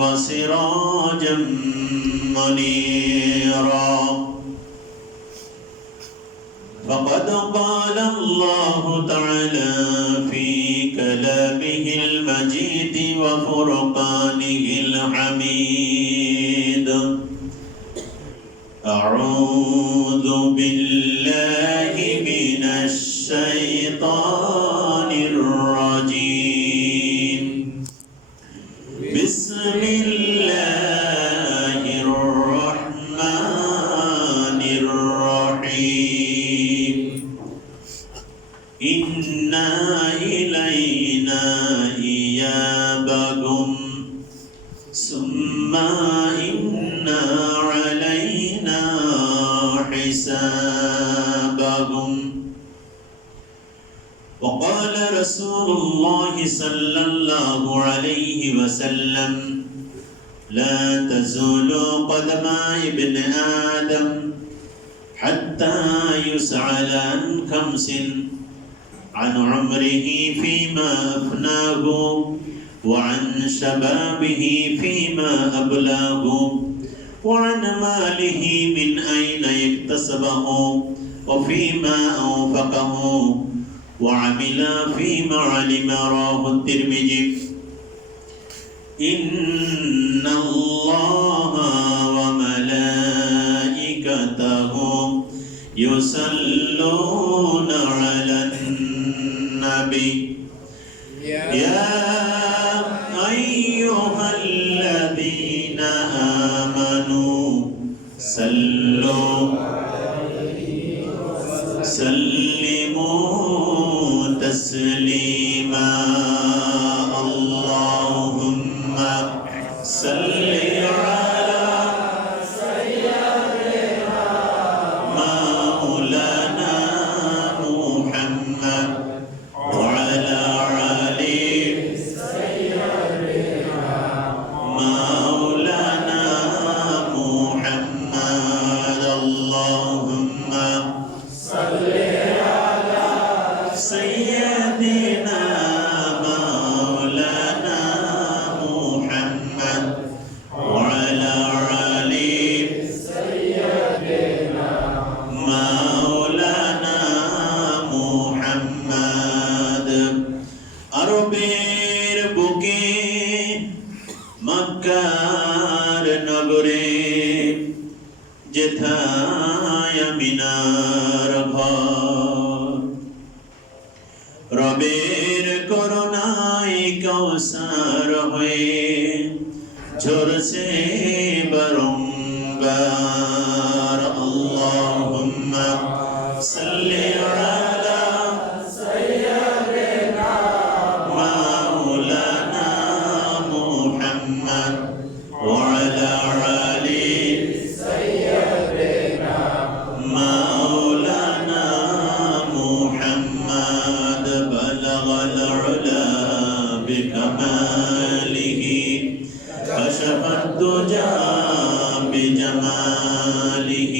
وسراجا منيرا فقد قال الله تعالى في كلامه المجيد وفرقانه الحميد أعوذ بالله من الشيطان الرجيم بسم الله الرحمن الرحيم إنا إلينا إيابهم ثم إنا علينا حسابهم وقال رسول الله صلى الله عليه وسلم لا تزول قدم ابن آدم حتى يسأل عن خمس عن عمره فيما أفناه وعن شبابه فيما أبلاه وعن ماله من أين اكتسبه وفيما أنفقه وعمل فيما علم. رواه الترمذي. إن الله وملائكته يصلون على النبي يا أيها الذين آمنوا صلوا سلموا تسليما اللهم صل على سيدنا مولانا محمد وعلى آل سيدنا مولانا محمد اللهم صل سيدنا مولانا محمد وعلى آل سيدنا مولانا محمد আরবের বুকে মক্কার নগরে যেথায় আমিনার ঘর রবের করুণায় কৌসার হয়ে ঝরছে বারংবার আল্লাহুম্মা সাল্লি আলা সাইয়্যিদিনা মাওলানা মুহাম্মদ ওয়া আলা আলি সাইয়্যিদিনা মাওলানা মুহাম্মদ بلغ العلا بكماله كشف الدجى بجماله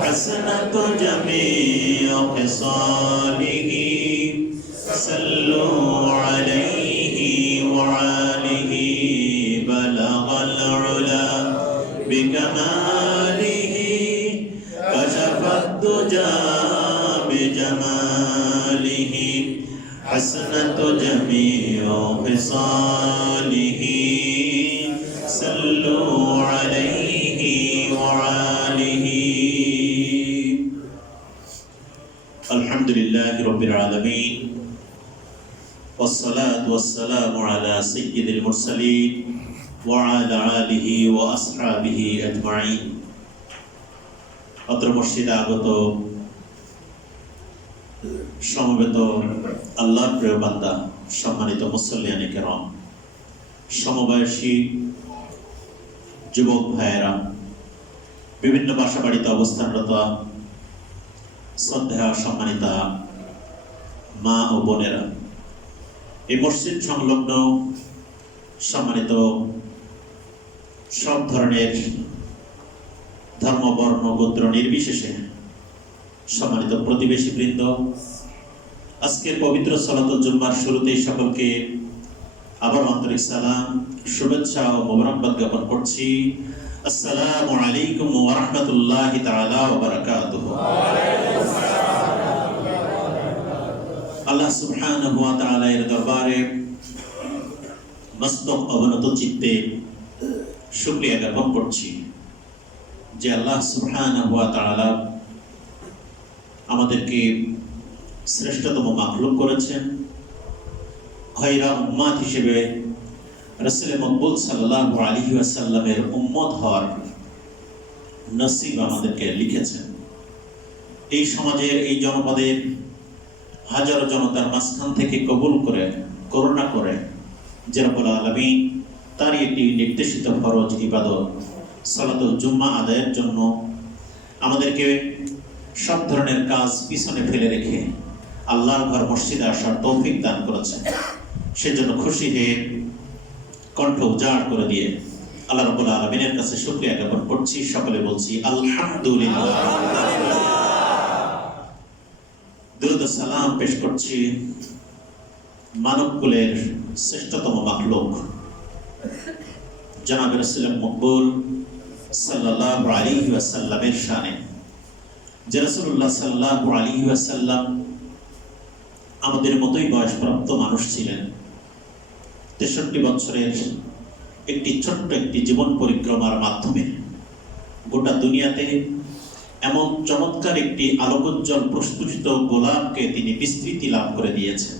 حسنت جميع خصاله صلوا عليه وعاله بلغ العلا بكماله كشف الدجى بجماله حسنت جميع خصاله صلوا عليه وعاله الحمد لله رب العالمين والصلاة والسلام على سيد المرسلين وعلى آله وأصحابه أجمعين. অত্র মসজিদে আগত সমবেত আল্লাহর প্রিয় বান্দা, সম্মানিত মুসল্লিয়ানে কেরাম, সমবয়সী যুবক ভাইয়েরা, বিভিন্ন বাসা বাড়িতে অবস্থানরত শ্রদ্ধেয় সম্মানিতা মা ও বোনেরা, এই মসজিদ সংলগ্ন সম্মানিত সব ধরনের ধর্ম বর্ণ গোত্র নির্বিশেষে সম্মানিত প্রতিবেশী বৃন্দ, আজকের পবিত্র সালাতুল জুম্মার শুরুতেই সকলকে আবার আন্তরিক সালাম, শুভেচ্ছা ও মোবারকবাদ জ্ঞাপন করছি। আসসালামু আলাইকুম ওয়া রাহমাতুল্লাহি তাআলা ওয়া বারাকাতুহু। আল্লাহ সুবহানাহু ওয়া তাআলা এর দরবারে মস্তক অবনত চিত্তে শুকরিয়া জ্ঞাপন করছি যে আল্লাহ সুবহানাহু ওয়া তাআলা আমাদেরকে শ্রেষ্ঠতম মাখলুক করেছেন, খয়রা উম্মাত হিসেবে রাসূল মকবুল সাল্লাল্লাহু আলাইহি ওয়াসাল্লামের উম্মত হওয়ার নসিব আমাদেরকে লিখেছেন। এই সমাজের, এই জনপদের হাজারো জনতার মাঝখান থেকে কবুল করে, করুণা করে যে রব্বুল আলামিন তার একটি নির্দেশিত ফরজ ইবাদত সালাতুল জুম্মা আদায়ের জন্য আমাদেরকে সব ধরনের কাজ পিছনে ফেলে রেখে আল্লাহর ঘর মসজিদে আসার তৌফিক দান করেছেন। সেজন্য খুশি হয়ে কণ্ঠ উজাড় করে দিয়ে আল্লাহ রাব্বুল আলামিনের কাছে শুকরিয়া জ্ঞাপন করছি। সকলে বলছি আলহামদুলিল্লাহ। দুরূদ ও সালাম পেশ করছি মানবকুলের শ্রেষ্ঠতম মাখলুক জনাব রাসূল মকবুল সাল্লাল্লাহু আলাইহি ওয়াসাল্লামের শানে। যে রাসূলুল্লাহ সাল্লাল্লাহু আলাইহি ওয়াসাল্লাম আমাদের মতোই বয়সপ্রাপ্ত মানুষ ছিলেন। 63 বছরের একটি ছোট্ট একটি জীবন পরিক্রমার মাধ্যমে গোটা দুনিয়াতে এমন চমৎকার একটি আলোকোজ্জ্বল প্রস্ফুটিত গোলাপকে তিনি বিস্তৃতি লাভ করে দিয়েছেন,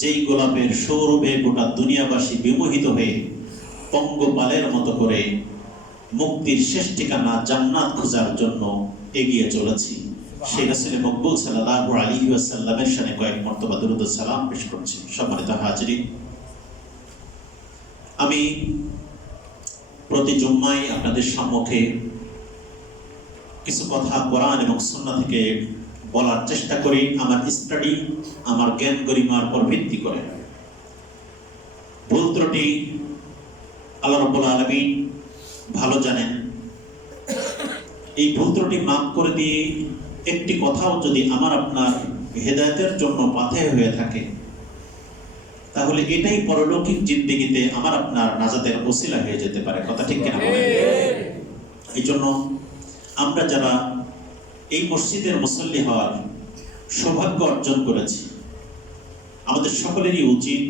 যেই গোলাপের সৌরভে গোটা দুনিয়াবাসী বিমোহিত হয়ে পঙ্গপালের মতো করে মুক্তির শেষ ঠিকানা জান্নাত খোঁজার জন্য এগিয়ে চলেছি। সেই রাসূল মকবুল সাল্লাল্লাহু আলাইহি ওয়াসাল্লামের শানে কয়েক মর্তবা দুরূদ ও সালাম পেশ করছি। সম্মানিত হাজিরিন, আমি প্রতি জুম্মায় আপনাদের সম্মুখে কিছু কথা কোরআন এবং সুন্নাহ থেকে বলার চেষ্টা করি, আমার স্টাডি, আমার জ্ঞান গরিমার উপর ভিত্তি করে। ভুল ত্রুটি আল্লাহ রাব্বুল আলামিন ভালো জানেন। এই ভুল ত্রুটি মাফ করে দিয়ে একটি কথাও যদি আমার আপনার হেদায়েতের জন্য পাথেয় হয়ে থাকে, তাহলে এটাই পরলৌকিক জিন্দেগিতে আমার আপনার নাজাতের ওসিলা হয়ে যেতে পারে। কথা ঠিক কিনা বলেন? এই জন্য আমরা যারা এই মসজিদের মুসল্লি হওয়ার সৌভাগ্য অর্জন করেছি, আমাদের সকলেরই উচিত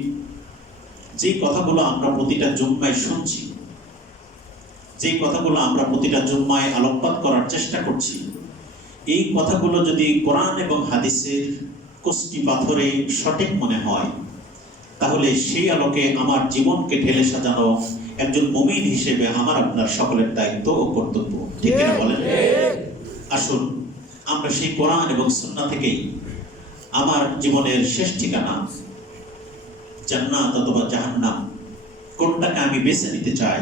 যে কথাগুলো আমরা প্রতিটা জুম্মায় শুনছি, যে কথাগুলো আমরা প্রতিটা জুম্মায় আলোকপাত করার চেষ্টা করছি, এই কথাগুলো যদি কোরআন এবং হাদিসের কষ্টি পাথরে সঠিক মনে হয়, তাহলে সেই আলোকে আমার জীবনকে ঢেলে সাজানো একজন মুমিন হিসেবে আমার আপনার সকলের দায়িত্ব ও কর্তব্য। ঠিক কিনা বলেন? আসুন আমরা সেই কোরআন এবং সুন্নাহ থেকেই আমার জীবনের শেষ ঠিকানা জান্নাত অথবা জাহান্নাম কোনটাকে আমি বেছে নিতে চাই,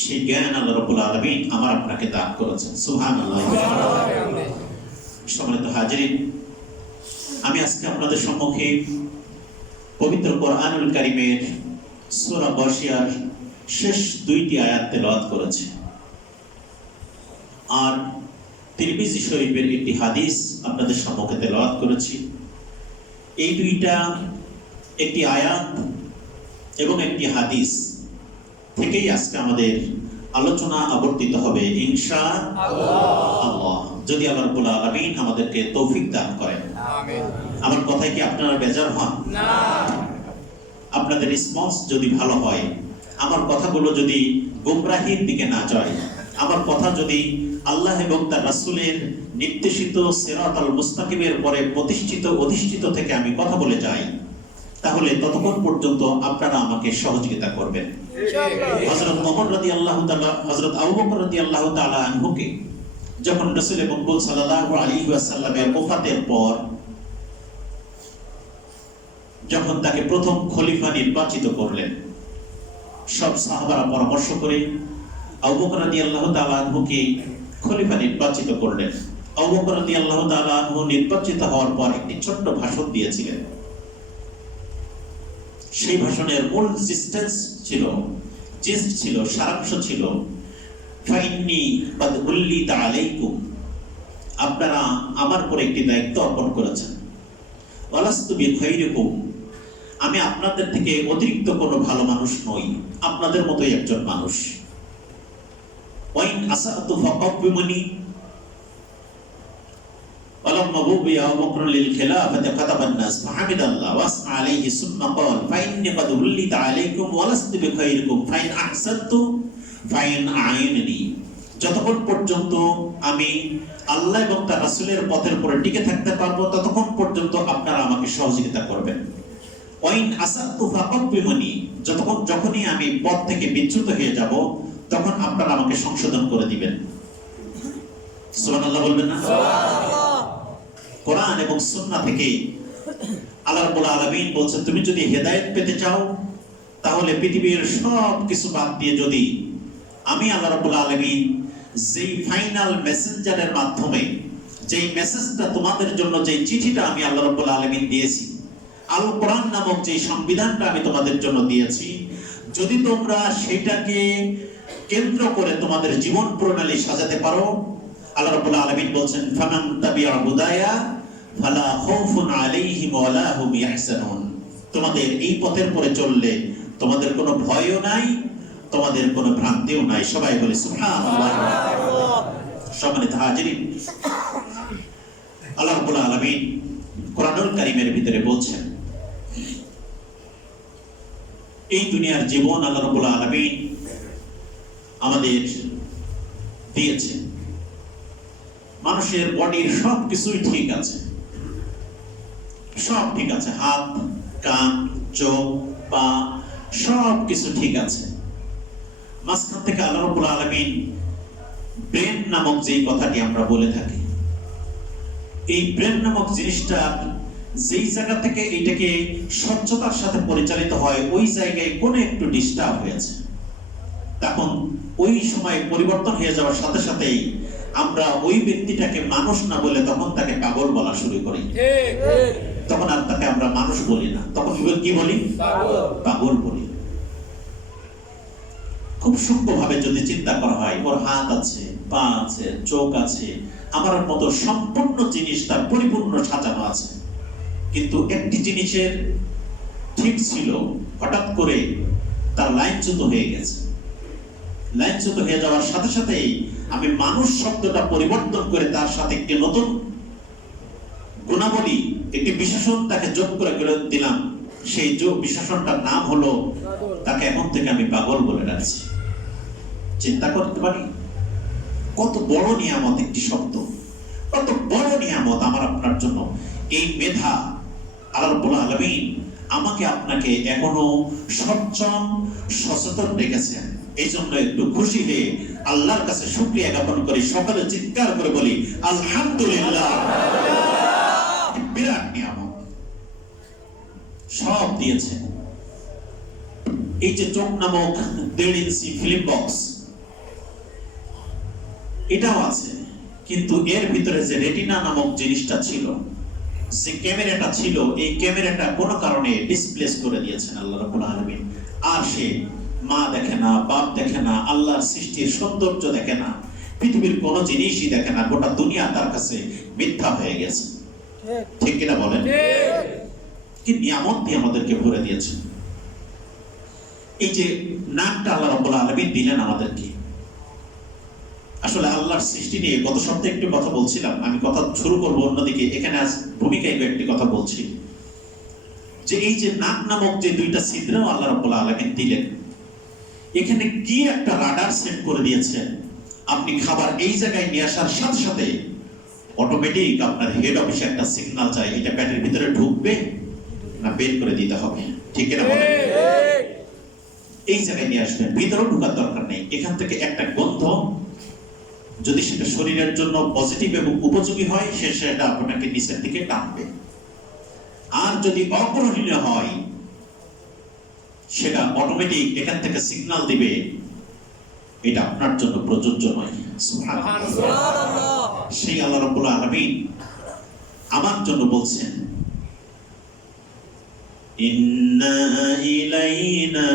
সেই জ্ঞান আল্লাহ রাব্বুল আলামিন আমার আপনাকে দান করেছেন। সুবহানাল্লাহ। সম্মানিত হাজিরিন, আমি আজকে আপনাদের সম্মুখে পবিত্র কোরআনুল কারীমের সূরা গাশিয়ার শেষ 2টি আয়াত তেলাওয়াত করেছি, আর তিরমিজি শরীফের একটি হাদিস আপনাদের সম্মুখে তেলাওয়াত করেছি। এই দুইটা, একটি আয়াত এবং একটি হাদিস থেকেই আজকে আমাদের আলোচনা আবর্তিত হবে ইনশাআল্লাহ, যদি আল্লাহ রাব্বুল আলামিন আমাদেরকে তৌফিক দান করেন। আমিন। আমার কথায় কি আপনারা বেজার হন? না। আপনাদের রেসপন্স যদি ভালো হয়, আমার কথাগুলো যদি গোমরাহির দিকে না যায়, আমার কথা যদি আল্লাহ এবং তার রাসূলের নির্দেশিত সিরাতাল মুস্তাকিমের পরে প্রতিষ্ঠিত অধিষ্ঠিত থেকে আমি কথা বলে যাই, তাহলে ততক্ষণ পর্যন্ত আপনারা আমাকে সহযোগিতা করবেন। হযরত ওমর রাদিয়াল্লাহু তাআলা, হযরত আবু বকর রাদিয়াল্লাহু তাআলা আনহুকে যখন রাসূল মকবুল সাল্লাল্লাহু আলাইহি ওয়াসাল্লামের ওফাতের পর যখন তাকে প্রথম খলিফা নির্বাচিত করলেন, সব সাহাবারা পরামর্শ করে আবু বকর রাদিয়াল্লাহু তাআলা আনহুকে খলিফা নির্বাচিত করলেন। আবু বকর রাদিয়াল্লাহু তাআলা আনহু নির্বাচিত হওয়ার পর একটি ছোট্ট ভাষণ দিয়েছিলেন। সেই ভাষণের মূল জিস্ট ছিল, সারাংশ ছিল, ফাইন্নী কাদ উল্লিতা আলাইকুম, আপনারা আমার উপর একটি দায়িত্ব অর্পণ করেছেন। ওয়ালাস্তু বিখাইরিকুম, আমি আপনাদের থেকে অতিরিক্ত কোনো ভালো মানুষ নই, আপনাদের মতোই একজন মানুষ। ওয়াইন আসাতু ফাকাব্বিমুনি ولما بوبي أبو بكر للخلافة خطب الناس فحمد الله وأثنى عليه ثم قال فإني قد وليت عليكم ولست بخيركم فإن أحسنت فإن أعينني। যতক্ষণ পর্যন্ত আমি আল্লাহ এবং তার রাসূলের পথের উপরে টিকে থাকতে পারবো ততক্ষণ পর্যন্ত আপনারা আমাকে সহযোগিতা করবেন। ওয়াইন আসাতু ফাকাব্বিমুনি, যখনই আমি পথ থেকে বিচ্যুত হয়ে যাব তখন আপনারা আমাকে সংশোধন করে দিবেন। সুবহানাল্লাহ বলবেন না? কোরআন এবং সুন্নাহ থেকে আল্লাহ রাব্বুল আলামিন বলছেন, তুমি যদি হেদায়েত পেতে চাও তাহলে পৃথিবীর সব কিছু বাদ দিয়ে যদি আমি আল্লাহ রাব্বুল আলামিন যেই ফাইনাল মেসেঞ্জারের মাধ্যমে যেই মেসেজটা তোমাদের জন্য, যেই চিঠিটা আমি আল্লাহ রাব্বুল আলামিন দিয়েছি, আল কোরআন নামক যেই সংবিধানটা আমি তোমাদের জন্য দিয়েছি, যদি তোমরা সেটাকে কেন্দ্র করে তোমাদের জীবন প্রণালী সাজাতে পারো, আল্লাহ রাব্বুল আলামিন বলছেন ফামান তাবিআ হুদায়া ফালা খাউফুন আলাইহিম ওয়ালা হুম ইয়াহজানুন। তোমাদের এই পথের পরে চললে তোমাদের কোনো ভয়ও নাই, তোমাদের কোনো ভ্রান্তিও নাই। সবাই বলে সুবহানাল্লাহ। সম্মানিত হাজিরিন, আল্লাহ রাব্বুল আলামিন কোরআনুল কারীমের ভিতরে বলছেন, এই দুনিয়ার জীবন আল্লাহ রাব্বুল আলামিন আমাদের দিয়েছেন। মানুষের বডির সব কিছুই ঠিক আছে, সব ঠিক আছে, হাত, কান, চোখ, পা সব কিছু ঠিক আছে। মাঝখান থেকে আল্লাহ রাব্বুল আলামিন ব্রেন নামক যে কথাটি আমরা বলে থাকি, এই ব্রেন নামক জিনিসটা যেই জায়গা থেকে এটাকে স্বচ্ছতার সাথে পরিচালিত হয় ওই জায়গায় কোনো একটু ডিস্টার্ব হয়েছে। তখন ওই সময় পরিবর্তন হয়ে যাওয়ার সাথে সাথেই আমরা ওই ব্যক্তিটাকে মানুষ না বলে তখন তাকে পাগল বলা শুরু করি। তখন আর তাকে আমরা মানুষ বলি না, তখন কি বলি? পাগল বলি। খুব সূক্ষ্মভাবে যদি চিন্তা করা হয়, ওর হাত আছে, পা আছে, চোখ আছে, আমার মতো সম্পূর্ণ জিনিস তার পরিপূর্ণ সাজানো আছে, কিন্তু একটি জিনিসের ঠিক ছিল, হঠাৎ করে তার লাইনচ্যুত হয়ে গেছে। লাইনচ্যুত হয়ে যাওয়ার সাথে সাথেই আমি মানুষ শব্দটা পরিবর্তন করে তার সাথে একটি নতুন গুণাবলী, একটি বিশেষণ তাকে যোগ করে দিলাম। সেই বিশেষণটার নাম হলো, তাকে এখন থেকে আমি পাগল বলে ডাকছি। চিন্তা করতে পারি কত বড় নিয়ামত একটি শব্দ, কত বড় নিয়ামত আমার আপনার জন্য। এই মেধা আল্লাহ রাব্বুল আলামিন আমাকে আপনাকে এখনো সচেতন সচেতন রেখেছেন। এই জন্য একটু খুশি হয়ে আল্লাহর কাছে শুকরিয়া জ্ঞাপন করি, সকালে চিৎকার করে বলি আলহামদুলিল্লাহ। বিরাট নিয়ামত সব দিয়েছেন। এই যে চোখ নামক 1.5 ইঞ্চি ফিল্ম বক্স, এটাও আছে, কিন্তু এর ভিতরে যে রেটিনা নামক জিনিসটা ছিল, যে ক্যামেরাটা ছিল, এই ক্যামেরাটা কোনো কারণে ডিসপ্লেস করে দিয়েছেন আল্লাহ রাব্বুল আলামিন। আর সে মা দেখে না, বাপ দেখে না, আল্লাহর সৃষ্টির সৌন্দর্য দেখে না, পৃথিবীর কোনো জিনিসই দেখে না, গোটা দুনিয়া তার কাছে মিথ্যা হয়ে গেছে। ঠিক কিনা বলেন? কি নিয়ামত দিয়ে আমাদেরকে ভরে দিয়েছেন। এই যে নাকটা আল্লাহ রাব্বুল আলামিন দিলেন আমাদেরকে, আসলে আল্লাহর সৃষ্টি নিয়ে গত সপ্তাহে একটু কথা বলছিলাম, আমি কথা শুরু করবো অন্যদিকে, এখানে আজ ভূমিকায় একটি কথা বলছি যে এই যে নাক নামক যে দুইটা ছিদ্র আল্লাহ রাব্বুল আলামিন দিলেন, এখানে কি একটা রাডার সেট করে দিয়েছেন। আপনি খাবার এই জায়গায় নিয়ে আসার সাথে সাথে অটোমেটিক আপনার হেড অফিসে একটা সিগন্যাল চাই, এটা পেটের ভিতরে ঢুকবে না বের করে দিতে হবে। ঠিক না বলেন? এই জায়গায় নিয়ে আসবেন, ভিতরে ঢোকার দরকার নেই। এখান থেকে একটা গন্ধ যদি সেটা শরীরের জন্য পজিটিভ এবং উপযোগী হয়, সেটা আপনাকে নিচের দিকে টানবে। আর যদি অগ্রহণীয় হয়, সেটা অটোমেটিক এখান থেকে সিগন্যাল দিবে এটা আপনার জন্য প্রযোজ্য নয়। সুবহানাল্লাহ। সেই আল্লাহ রাব্বুল আলামিন আমার জন্য বলছেন, ইন্না ইলাইনা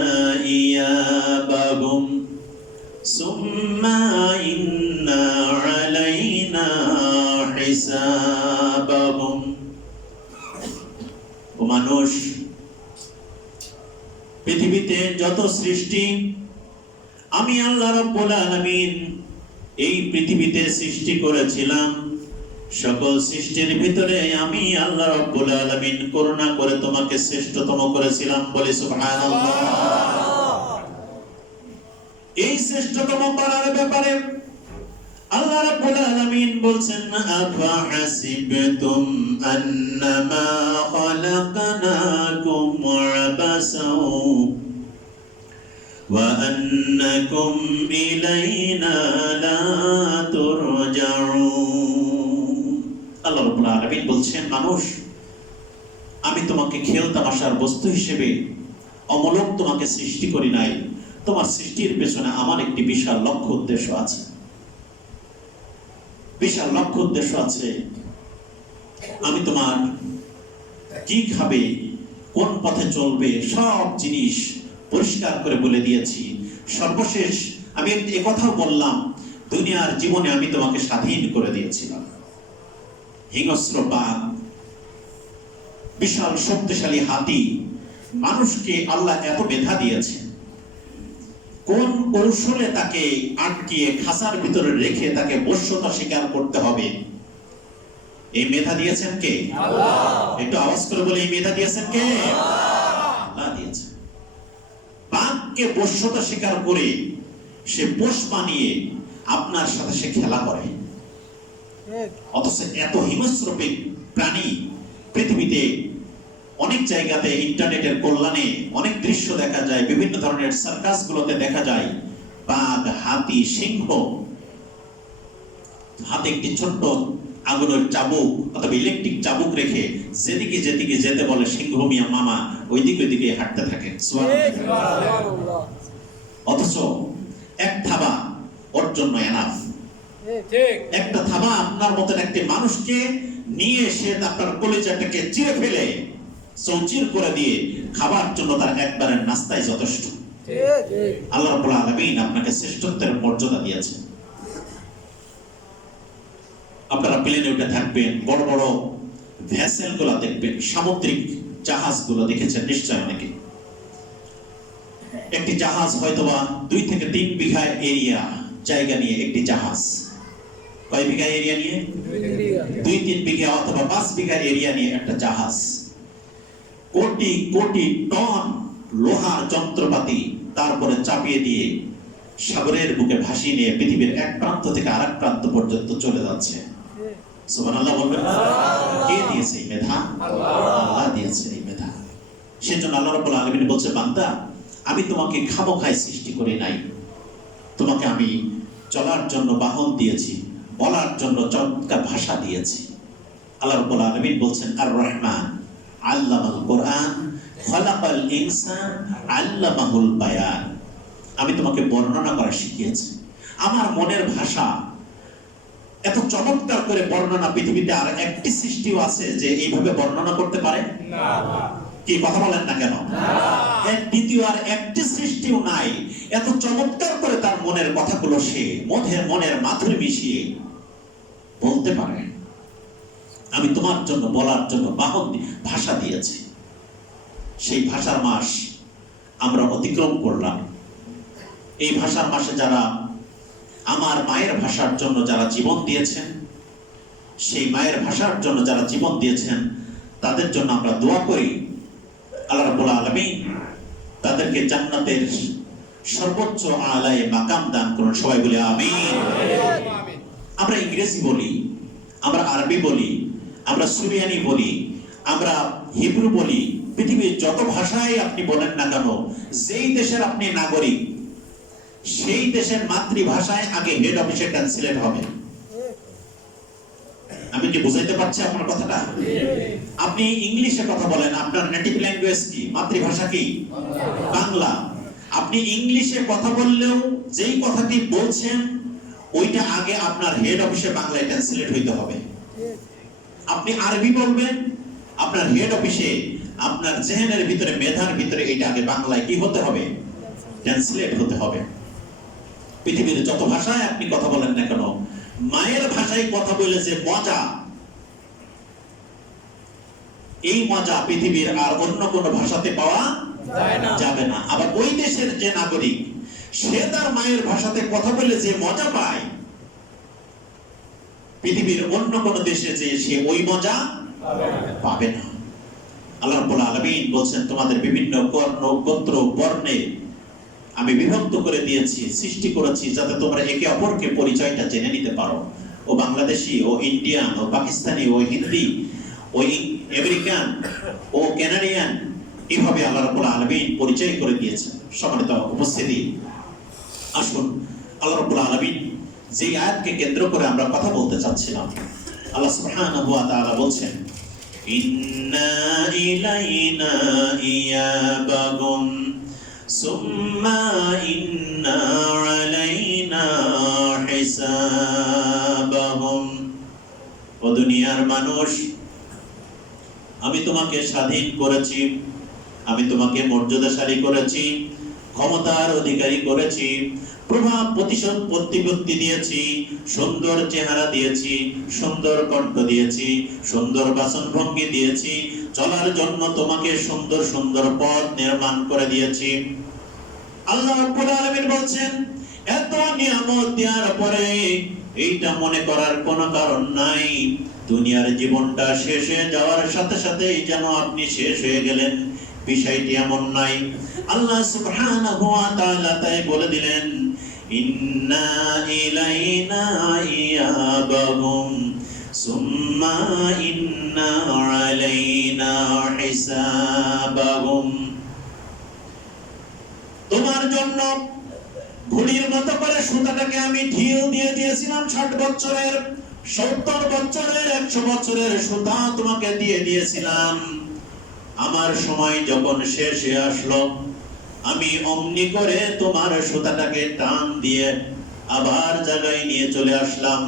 ইয়াবাহুম সুম্মা ইন্না আলাইনা হিসাবাহুম। ও মানুষ, পৃথিবীতে যত সৃষ্টি আমি আল্লাহ রাব্বুল আলামিন এই পৃথিবীতে সৃষ্টি করেছিলাম, সকল সৃষ্টির ভিতরে আমি আল্লাহ রাব্বুল আলামিন করুণা করে তোমাকে শ্রেষ্ঠতম করেছিলাম। বলি সুবহানাল্লাহ। এই শ্রেষ্ঠতম করার ব্যাপারে আল্লাহ রাব্বুল আলামিন বলছেন, আফা হাসিবতুম আন্নামা খালাকনাকুম আবাসাও ওয়া আন্নাকুম ইলাইনা লা তুরজাউন। আল্লাহ রাব্বুল আলামিন বলছেন, মানুষ, আমি তোমাকে খেল তামাশার বস্তু হিসেবে অমূলক তোমাকে সৃষ্টি করি নাই। তোমার সৃষ্টির পেছনে আমার একটি বিশাল লক্ষ্য উদ্দেশ্য আছে, বিশাল লক্ষ্য উদ্দেশ্য আছে। আমি তোমার কি খাবে, কোন পথে চলবে, সব জিনিস পরিষ্কার করে বলে দিয়েছি। সর্বশেষ আমি এ কথাও বললাম, দুনিয়ার জীবনে আমি তোমাকে স্বাধীন করে দিয়েছিলাম। হিংস্র বাঘ, বিশাল শক্তিশালী হাতি, মানুষকে আল্লাহ এত মেধা দিয়েছে, কোন কৌশলে তাকে আটকিয়ে খাঁচার ভিতরে রেখে তাকে বশ্যতা স্বীকার করতে হবে, এই মেধা দিয়েছেন কে? আল্লাহ। একটু আওয়াজ করে বলে, এই মেধা দিয়েছেন কে? আল্লাহ দিয়েছেন। বাঘকে বশ্যতা স্বীকার করে সে পোষ বানিয়ে আপনার সাথে সে খেলা করে, অথচ এত হিংস্র প্রাণী পৃথিবীতে অনেক জায়গাতে ইন্টারনেটের কল্যাণে অনেক দৃশ্য দেখা যায়, বিভিন্ন ধরনের সার্কাস গুলোতে দেখা যায় বাঘ, হাতি, সিংহ হাতে একটি ছোট্ট আগুনের চাবুক অথবা ইলেকট্রিক চাবুক রেখে যেদিকে যেদিকে যেতে বলে সিংহ মিয়া মামা ওইদিকে ওইদিকে হাঁটতে থাকে। অথচ এক থাবা ওর জন্য এনাফ। একটা থাবা আপনার মতন একটি মানুষকে নিয়ে এসে আপনার কলিজাটাকে চিরে ফেলে চৌচির করে দিয়ে খাবার জন্য তার একবারের নাস্তায় যথেষ্ট। আল্লাহ রাব্বুল আলামিন আপনাকে শ্রেষ্ঠত্বের মর্যাদা দিয়েছেন। আপনারা প্লেনে উঠে থাকবেন, বড় বড় ভেসেল গুলো দেখবেন, সামুদ্রিক জাহাজ গুলো দেখেছেন নিশ্চয় অনেকে। একটি জাহাজ হয়তোবা 2 থেকে 3 বিঘা এরিয়া জায়গা নিয়ে একটি জাহাজ। কয় বিঘা এরিয়া নিয়ে? 2-3 বিঘা অথবা 5 বিঘা এরিয়া নিয়ে একটা জাহাজ। কোটি কোটি টন লোহার যন্ত্রপাতি তারপরে চাপিয়ে দিয়ে সাগরের বুকে ভাসিয়ে নিয়ে পৃথিবীর এক প্রান্ত থেকে আরেক প্রান্ত পর্যন্ত চলে যাচ্ছে। সুবহানাল্লাহ বলবেন না? কে দিয়েছে এই মেধা? আল্লাহ দিয়েছে এই মেধা। সেজন্য আল্লাহ রাব্বুল আলামিন বলছে, বান্দা, আমি তোমাকে খামোখায় সৃষ্টি করি নাই, তোমাকে আমি চলার জন্য বাহন দিয়েছি, বলার জন্য চমৎকার ভাষা দিয়েছি। আল্লাহ রাব্বুল আলামিন বলছেন, আর রহমান আল্লামাল কোরআন খালাকাল ইনসান আল্লামাহুল বায়ান। আমি তোমাকে বর্ণনা করা শিখিয়েছি। আমার মনের ভাষা এত চমৎকার করে বর্ণনা পৃথিবীতে আর একটি সৃষ্টিও আছে যে এইভাবে বর্ণনা করতে পারে? না। কি কথা বলেন না কেন? এর দ্বিতীয় আর একটি সৃষ্টিও নাই এত চমৎকার করে তার মনের কথাগুলো সে মনের মাধুরী মিশিয়ে বলতে পারে। আমি তোমার জন্য বলার জন্য বাহন ভাষা দিয়েছি। সেই ভাষার মাস আমরা অতিক্রম করলাম। এই ভাষার মাসে যারা আমার মায়ের ভাষার জন্য যারা জীবন দিয়েছেন, সেই মায়ের ভাষার জন্য যারা জীবন দিয়েছেন, তাদের জন্য আমরা দোয়া করি আল্লাহ রাব্বুল আলামিন তাদেরকে জান্নাতের সর্বোচ্চ আলায়ে মাকাম দান করুন। সবাই বলে আমিন। আমরা ইংরেজি বলি, আমরা আরবি বলি, আমরা সুরিয়ানি বলি, আমরা হিব্রু বলি, পৃথিবীর যত ভাষায় আপনি বলেন না কেন, যেই দেশের আপনি নাগরিক সেই দেশের মাতৃভাষায় আগে হেড অফিসে ট্রান্সলেট হবে। আমি কি বুঝাইতে পারছি আপনার কথাটা? আপনি ইংলিশে কথা বলেন, আপনার নেটিভ ল্যাঙ্গুয়েজ কি, মাতৃভাষা কি? বাংলা। আপনি ইংলিশে কথা বললেও যেই কথাটি বলছেন ওইটা আগে আপনার হেড অফিসে বাংলায় ট্রান্সলেট হইতে হবে। আপনি আরবি বলবেন, আপনার হেড অফিসে আপনার জেহেনের ভিতরে, মেধার ভিতরে এটা আগে বাংলায় কি হতে হবে? ট্রান্সলেট হতে হবে। পৃথিবীর যত ভাষায় আপনি কথা বলেন না কেন, মায়ের ভাষায় কথা বলে যে মজা, এই মজা পৃথিবীর আর অন্য কোনো ভাষাতে পাওয়া যাবে না। আবার ওই দেশের যে নাগরিক, সে তার মায়ের ভাষাতে কথা বলে যে মজা পায়, পৃথিবীর অন্য কোন দেশে যে সে ওই মজা পাবে না। আল্লাহ রাব্বুল আলামিন বলছেন, তোমাদের বিভিন্ন বর্ণ, গোত্র, বর্ণে আমি বিভক্ত করে দিয়েছি, সৃষ্টি করেছি, যাতে তোমরা একে অপরকে পরিচয়টা জেনে নিতে পারো। ও বাংলাদেশি, ও ইন্ডিয়ান, ও পাকিস্তানি, ও হিন্দি, ও আমেরিকান, ও কানাডিয়ান, এইভাবে আল্লাহ রাব্বুল আলামিন পরিচয় করে দিয়েছেন। সম্মানিত উপস্থিতি, আসুন আল্লাহ রাব্বুল আলামিন যে আয়াতকে কেন্দ্র করে আমরা কথা বলতে চাচ্ছিলাম, আল্লাহ সুবহানাহু ওয়া তাআলা বলছেন, ইন্না ইলাইনা ইয়াবাহুম সুম্মা ইন্না আলাইনা হিসাবাহুম। ও দুনিয়ার মানুষ, আমি তোমাকে স্বাধীন করেছি, আমি তোমাকে মর্যাদাশালী করেছি, ক্ষমতার অধিকারী করেছি, প্রভাব প্রতিপত্তি দিয়েছি, সুন্দর চেহারা দিয়েছি, সুন্দর কণ্ঠ দিয়েছি, সুন্দর বাচন ভঙ্গি দিয়েছি, চলার জন্য তোমাকে সুন্দর সুন্দর পথ নির্মাণ করে দিয়েছি। আল্লাহ রাব্বুল আলামিন বলছেন, এত নিয়ামত দেওয়ার পরে এইটা মনে করার কোনো কারণ নাই দুনিয়ার জীবনটা শেষ হয়ে যাওয়ার সাথে সাথেই যেন আপনি শেষ হয়ে গেলেন। বিষয়টি এমন নাই। আল্লাহ সুবহানাহু ওয়া তাআলা তাই বলে দিলেন, ইন্না ইলাইনা ইয়াবাহুম সুম্মা ইন্না আলাইনা হিসাবাহুম। তোমার জন্য ঘুড়ির মতো করে সুতাটাকে আমি ঢিল দিয়ে দিয়েছিলাম 60 বছরের, 70 বছরের, 100 বছরের সুতা তোমাকে দিয়ে দিয়েছিলাম। আমার সময় যখন শেষ হয়ে আসলো, আমি অমনি করে তোমার সুতাটাকে টান দিয়ে আবার জায়গায় নিয়ে চলে আসলাম।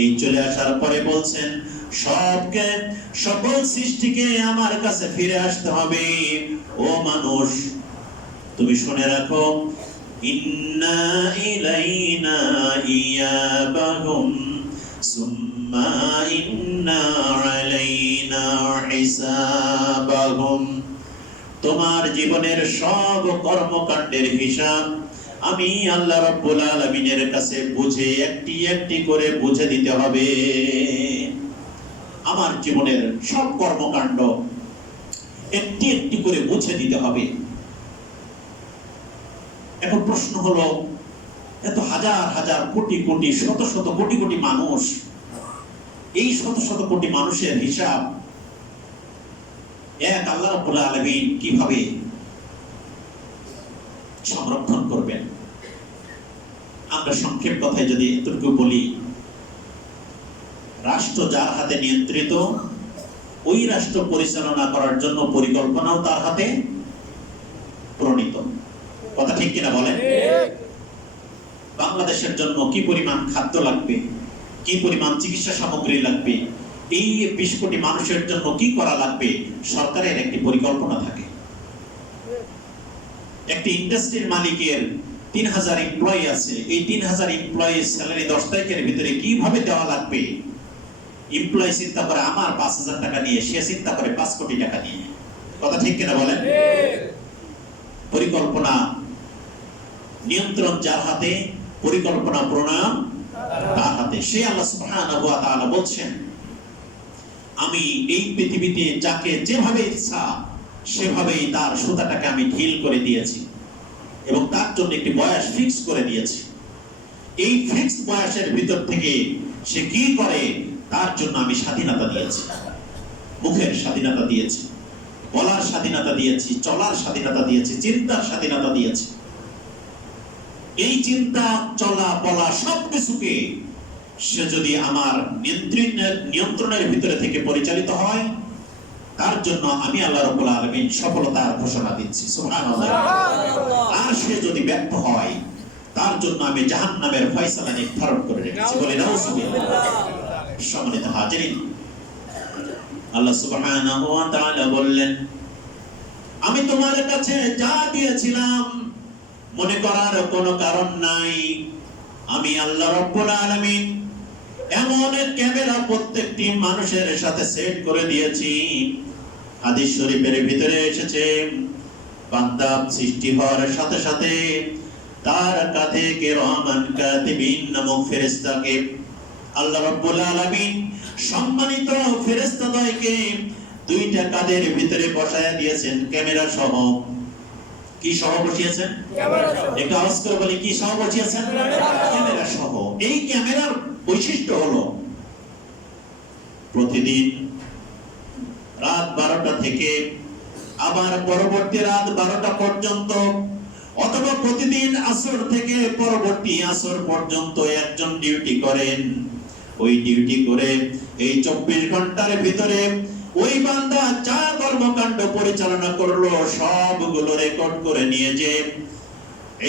এই চলে আসার পরে বলছেন, সকল সৃষ্টিকে আমার কাছে ফিরে আসতে হবে। ও মানুষ, তুমি শুনে রাখো, ইন্না ইলাইনা ইয়াবাহুম সুম্মা ইন্না আলাইনা হিসাবাহুম। তোমার জীবনের সব কর্মকাণ্ডের হিসাব আমি আল্লাহ রাব্বুল আলামিনের কাছে বুঝে একটি একটি করে বুঝে দিতে হবে। আমার জীবনের সব কর্মকাণ্ড একটি একটি করে বুঝে দিতে হবে। এখন প্রশ্ন হলো, এত হাজার হাজার কোটি কোটি শত শত কোটি কোটি মানুষ, এই শত শত কোটি মানুষের হিসাব এক আল্লাহ রাব্বুল আলামিন কিভাবে সংরক্ষণ করবেন? আমরা সংক্ষেপ কথায় যদি এতটুকু বলি, রাষ্ট্র যার হাতে নিয়ন্ত্রিত, ওই রাষ্ট্র পরিচালনা করার জন্য পরিকল্পনাও তার হাতে প্রণীত। কথা ঠিক কিনা বলেন? বাংলাদেশের জন্য কি পরিমাণ খাদ্য লাগবে, কি পরিমাণ চিকিৎসা সামগ্রী লাগবে, এই 20 কোটি মানুষের জন্য কি করা লাগবে, সরকারের একটি পরিকল্পনা থাকে। একটি ইন্ডাস্ট্রির মালিকের 3000 এমপ্লয়ি আছে, এই 3000 এমপ্লয়ির স্যালারি 10 তারিখের ভিতরে কিভাবে দেওয়া লাগবে, এমপ্লয়ি চিন্তা করে আমার 5000 টাকা নিয়ে, সে চিন্তা করে 5 কোটি টাকা নিয়ে। কথা ঠিক কিনা বলেন? পরিকল্পনা নিয়ন্ত্রণ যার হাতে, পরিকল্পনা প্রণয়ন তার হাতে। সে আল্লাহ সুবহানাহু ওয়া তাআলা বলছেন, আমি এই পৃথিবীতে যাকে যেভাবে ইচ্ছা সেভাবেই তার সুতাটাকে আমি ঢিল করে দিয়েছি এবং তার জন্য একটি বয়স ফিক্স করে দিয়েছি। এই ফিক্সড বয়সের ভিতর থেকে সে কি করে তার জন্য আমি স্বাধীনতা দিয়েছি। মুখের স্বাধীনতা দিয়েছি, বলার স্বাধীনতা দিয়েছি, চলার স্বাধীনতা দিয়েছি, চিন্তার স্বাধীনতা দিয়েছি। এই চিন্তা, চলা, বলা সবকিছুকে সে যদি আমার নিয়ন্ত্রণের ভিতরে থেকে পরিচালিত হয়, তার জন্য আমি আল্লাহ রাব্বুল আলামিন সফলতার ঘোষণা দিচ্ছি। সুবহানাল্লাহ। আর সে যদি ব্যর্থ হয়, তার জন্য আমি জাহান্নামের ফয়সালা নির্ধারণ করে রেখেছি। বলে নাউযুবিল্লাহ। সম্মানিত হাজিরিন, আল্লাহ সুবহানাহু ওয়া তাআলা বললেন, আমি তোমার কাছে যা দিয়েছিলাম মনে করার কোনো কারণ নাই। আমি আল্লাহ রাব্বুল আলামিন এমন ক্যামেরা প্রত্যেকটি মানুষের সাথে সেট করে দিয়েছি। হাদিস শরীফের ভিতরে এসেছে, বান্দা সৃষ্টি হওয়ার সাথে সাথে তার কাঁধে কিরামান কাতিবিন নামক ফেরেশতাকে আল্লাহ রাব্বুল আলামিন সম্মানিত ফেরেশতাদ্বয়কে দুইটা কাঁধের ভিতরে বসায়া দিয়েছেন ক্যামেরা সহ। কি সহ বসিয়েছেন? একটু আওয়াজ করে বলি, কি সহ বসিয়েছেন? ক্যামেরা সহ। এই ক্যামেরার বৈশিষ্ট্য হলো প্রতিদিন রাত 12টা থেকে আবার পরবর্তী রাত 12টা পর্যন্ত, অথবা প্রতিদিন আসর থেকে পরবর্তী আসর পর্যন্ত একজন ডিউটি করেন। ওই ডিউটি করে এই 24 ঘন্টার ভিতরে ওই বান্দা যা কর্মকাণ্ড পরিচালনা করলো সবগুলো রেকর্ড করে নিয়ে যে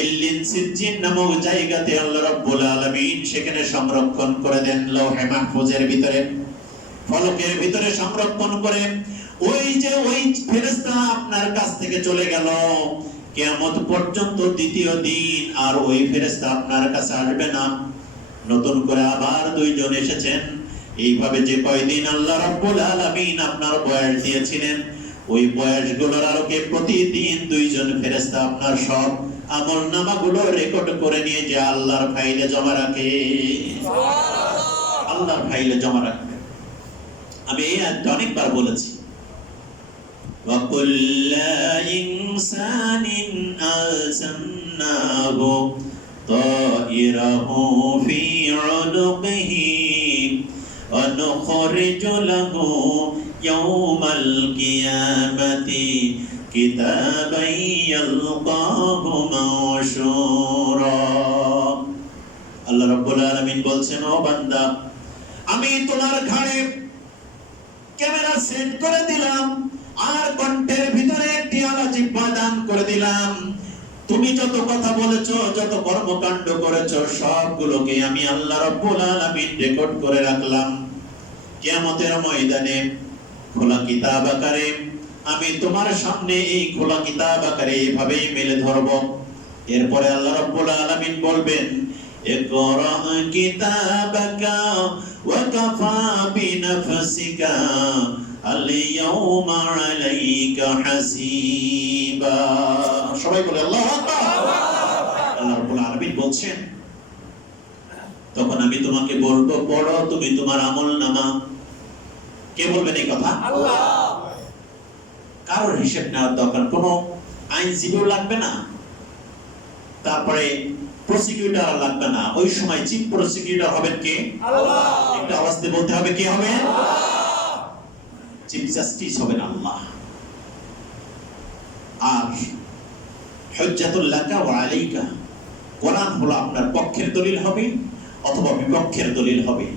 ইল্লিন সিজ্জিন নামক জায়গাতে আল্লাহ রাব্বুল আলামিন সেখানে সংরক্ষণ করে দেন লৌহে মাহফুজের ভিতরে, ফলকের ভিতরে সংরক্ষণ করে। ওই যে ওই ফেরেশতা আপনার কাছ থেকে চলে গেল, কিয়ামত পর্যন্ত দ্বিতীয় দিন আর ওই ফেরেশতা আপনার কাছে আসবে না। নতুন করে আবার দুইজন এসেছেন। এইভাবে যে কয়দিন আল্লাহ রাব্বুল আলামিন আপনার বয়স দিয়েছিলেন, ওই বয়সগুলোর আলোকে প্রতিদিন দুইজন ফেরেশতা আপনার সব আমলনামাগুলো রেকর্ড করে নিয়ে যে আল্লাহর ফাইলে জমা রাখে। আল্লাহর ফাইলে জমা রাখবে। আমি এই আয়াতটা অনেকবার বলেছি, وَكُلَّ إِنسَانٍ أَلْزَمْنَاهُ طَائِرَهُ فِي عُنُقِهِ وَنُخْرِجُ لَهُ يَوْمَ الْقِيَامَةِ كِتَابًا يَلْقَاهُ مَنشُورًا। আল্লাহ রাব্বুল আলামিন বলছেন, ও বান্দা, আমি তোমার ঘাড়ে ক্যামেরা সেট করে দিলাম আর কণ্ঠের ভিতরে একটি আলা জিহ্বা দান করে দিলাম। তুমি যত কথা বলেছো, যত কর্মকাণ্ড করেছো, সবগুলোকে আমি আল্লাহ রাব্বুল আলামিন রেকর্ড করে রাখলাম। কিয়ামতের ময়দানে খোলা কিতাব আকারে আমি তোমার সামনে এই খোলা কিতাব আকারে এভাবেই মেলে ধরব। এরপরে আল্লাহ রাব্বুল আলামিন বলবেন, ইকরা কিতাবাকা ওয়া কাফা বিনাফসিকা আল-ইয়াওমা আলাইকা হাসিবা। সবাই বলে আল্লাহু আকবার। আল্লাহ রাব্বুল আলামিন বলছেন, তখন আমি তোমাকে বলবো, পড়ো তুমি তোমার আমলনামা। কে বলবেন এই কথা? আল্লাহ। কারোর হিসাব নেওয়ার দরকার, কোনো আইনজীবীও লাগবে না, তারপরে প্রসিকিউটর লাগবে না। ওই সময় চিফ প্রসিকিউটর হবেন কে? আল্লাহ। একটা আওয়াজ দিয়ে বলতে হবে, কে হবে? আল্লাহ। চিফ জাস্টিস হবেন আল্লাহ। আর হুজ্জাতুল লাকা ওয়া আলাইকা, কোরআন হলো আপনার পক্ষের দলিল হবে অথবা বিপক্ষের দলিল হবে।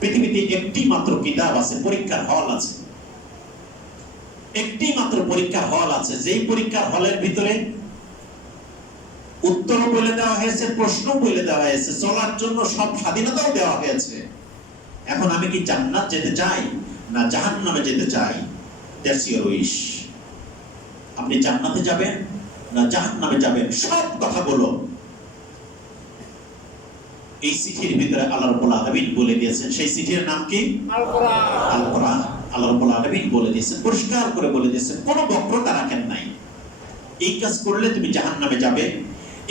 পৃথিবীতে একটি মাত্র কিতাব আছে, পরীক্ষার হল আছে, একটি মাত্র পরীক্ষার হল আছে, যেই পরীক্ষার হলের ভিতরে উত্তর বলে দেওয়া হয়েছে, প্রশ্ন বলে দেওয়া হয়েছে, চলার জন্য সব স্বাধীনতাও দেওয়া হয়েছে। এখন আমি কি জান্নাত যেতে চাই না জাহান্নামে যেতে চাই? That's your wish. আপনি জান্নাতে যাবেন না জাহান্নামে যাবেন, সব কথা বলো। এই চিঠির ভিতরে আল্লাহ রাব্বুল আলামিন বলে দিয়েছেন, সেই চিঠির নাম কি? আল কোরআন। আল কোরআন। আল্লাহ রাব্বুল আলামিন বলে দিয়েছেন, পরিষ্কার করে বলে দিয়েছেন, কোনো বক্রতা রাখেন নাই। এই কাজ করলে তুমি জাহান্নামে যাবে,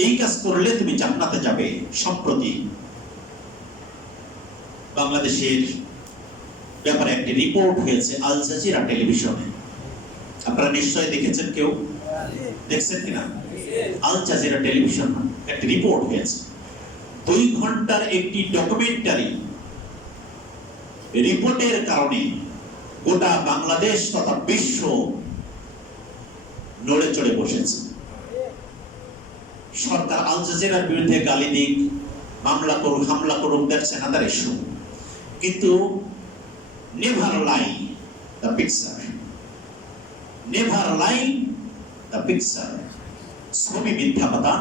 এই কাজ করলে তুমি জান্নাতে যাবে। সম্প্রতি বাংলাদেশের ব্যাপারে একটি রিপোর্ট হয়েছে আল জাজিরা টেলিভিশনে। আপনারা নিশ্চয়ই দেখেছেন, কেউ দেখছেন কিনা? আল জাজিরা টেলিভিশন একটি রিপোর্ট হয়েছে, 2 ঘন্টার একটি ডকুমেন্টারি। রিপোর্টের কারণে গোটা বাংলাদেশ তথা বিশ্ব নড়ে চড়ে বসেছে। সরকার আল জাজিরার বিরুদ্ধে গালি দিক, মামলা করুক, হামলা করুক, দ্যাটস অ্যানাদার ইস্যু, কিন্তু never lie the picture, never lie the picture. ছবি মিথ্যা কথা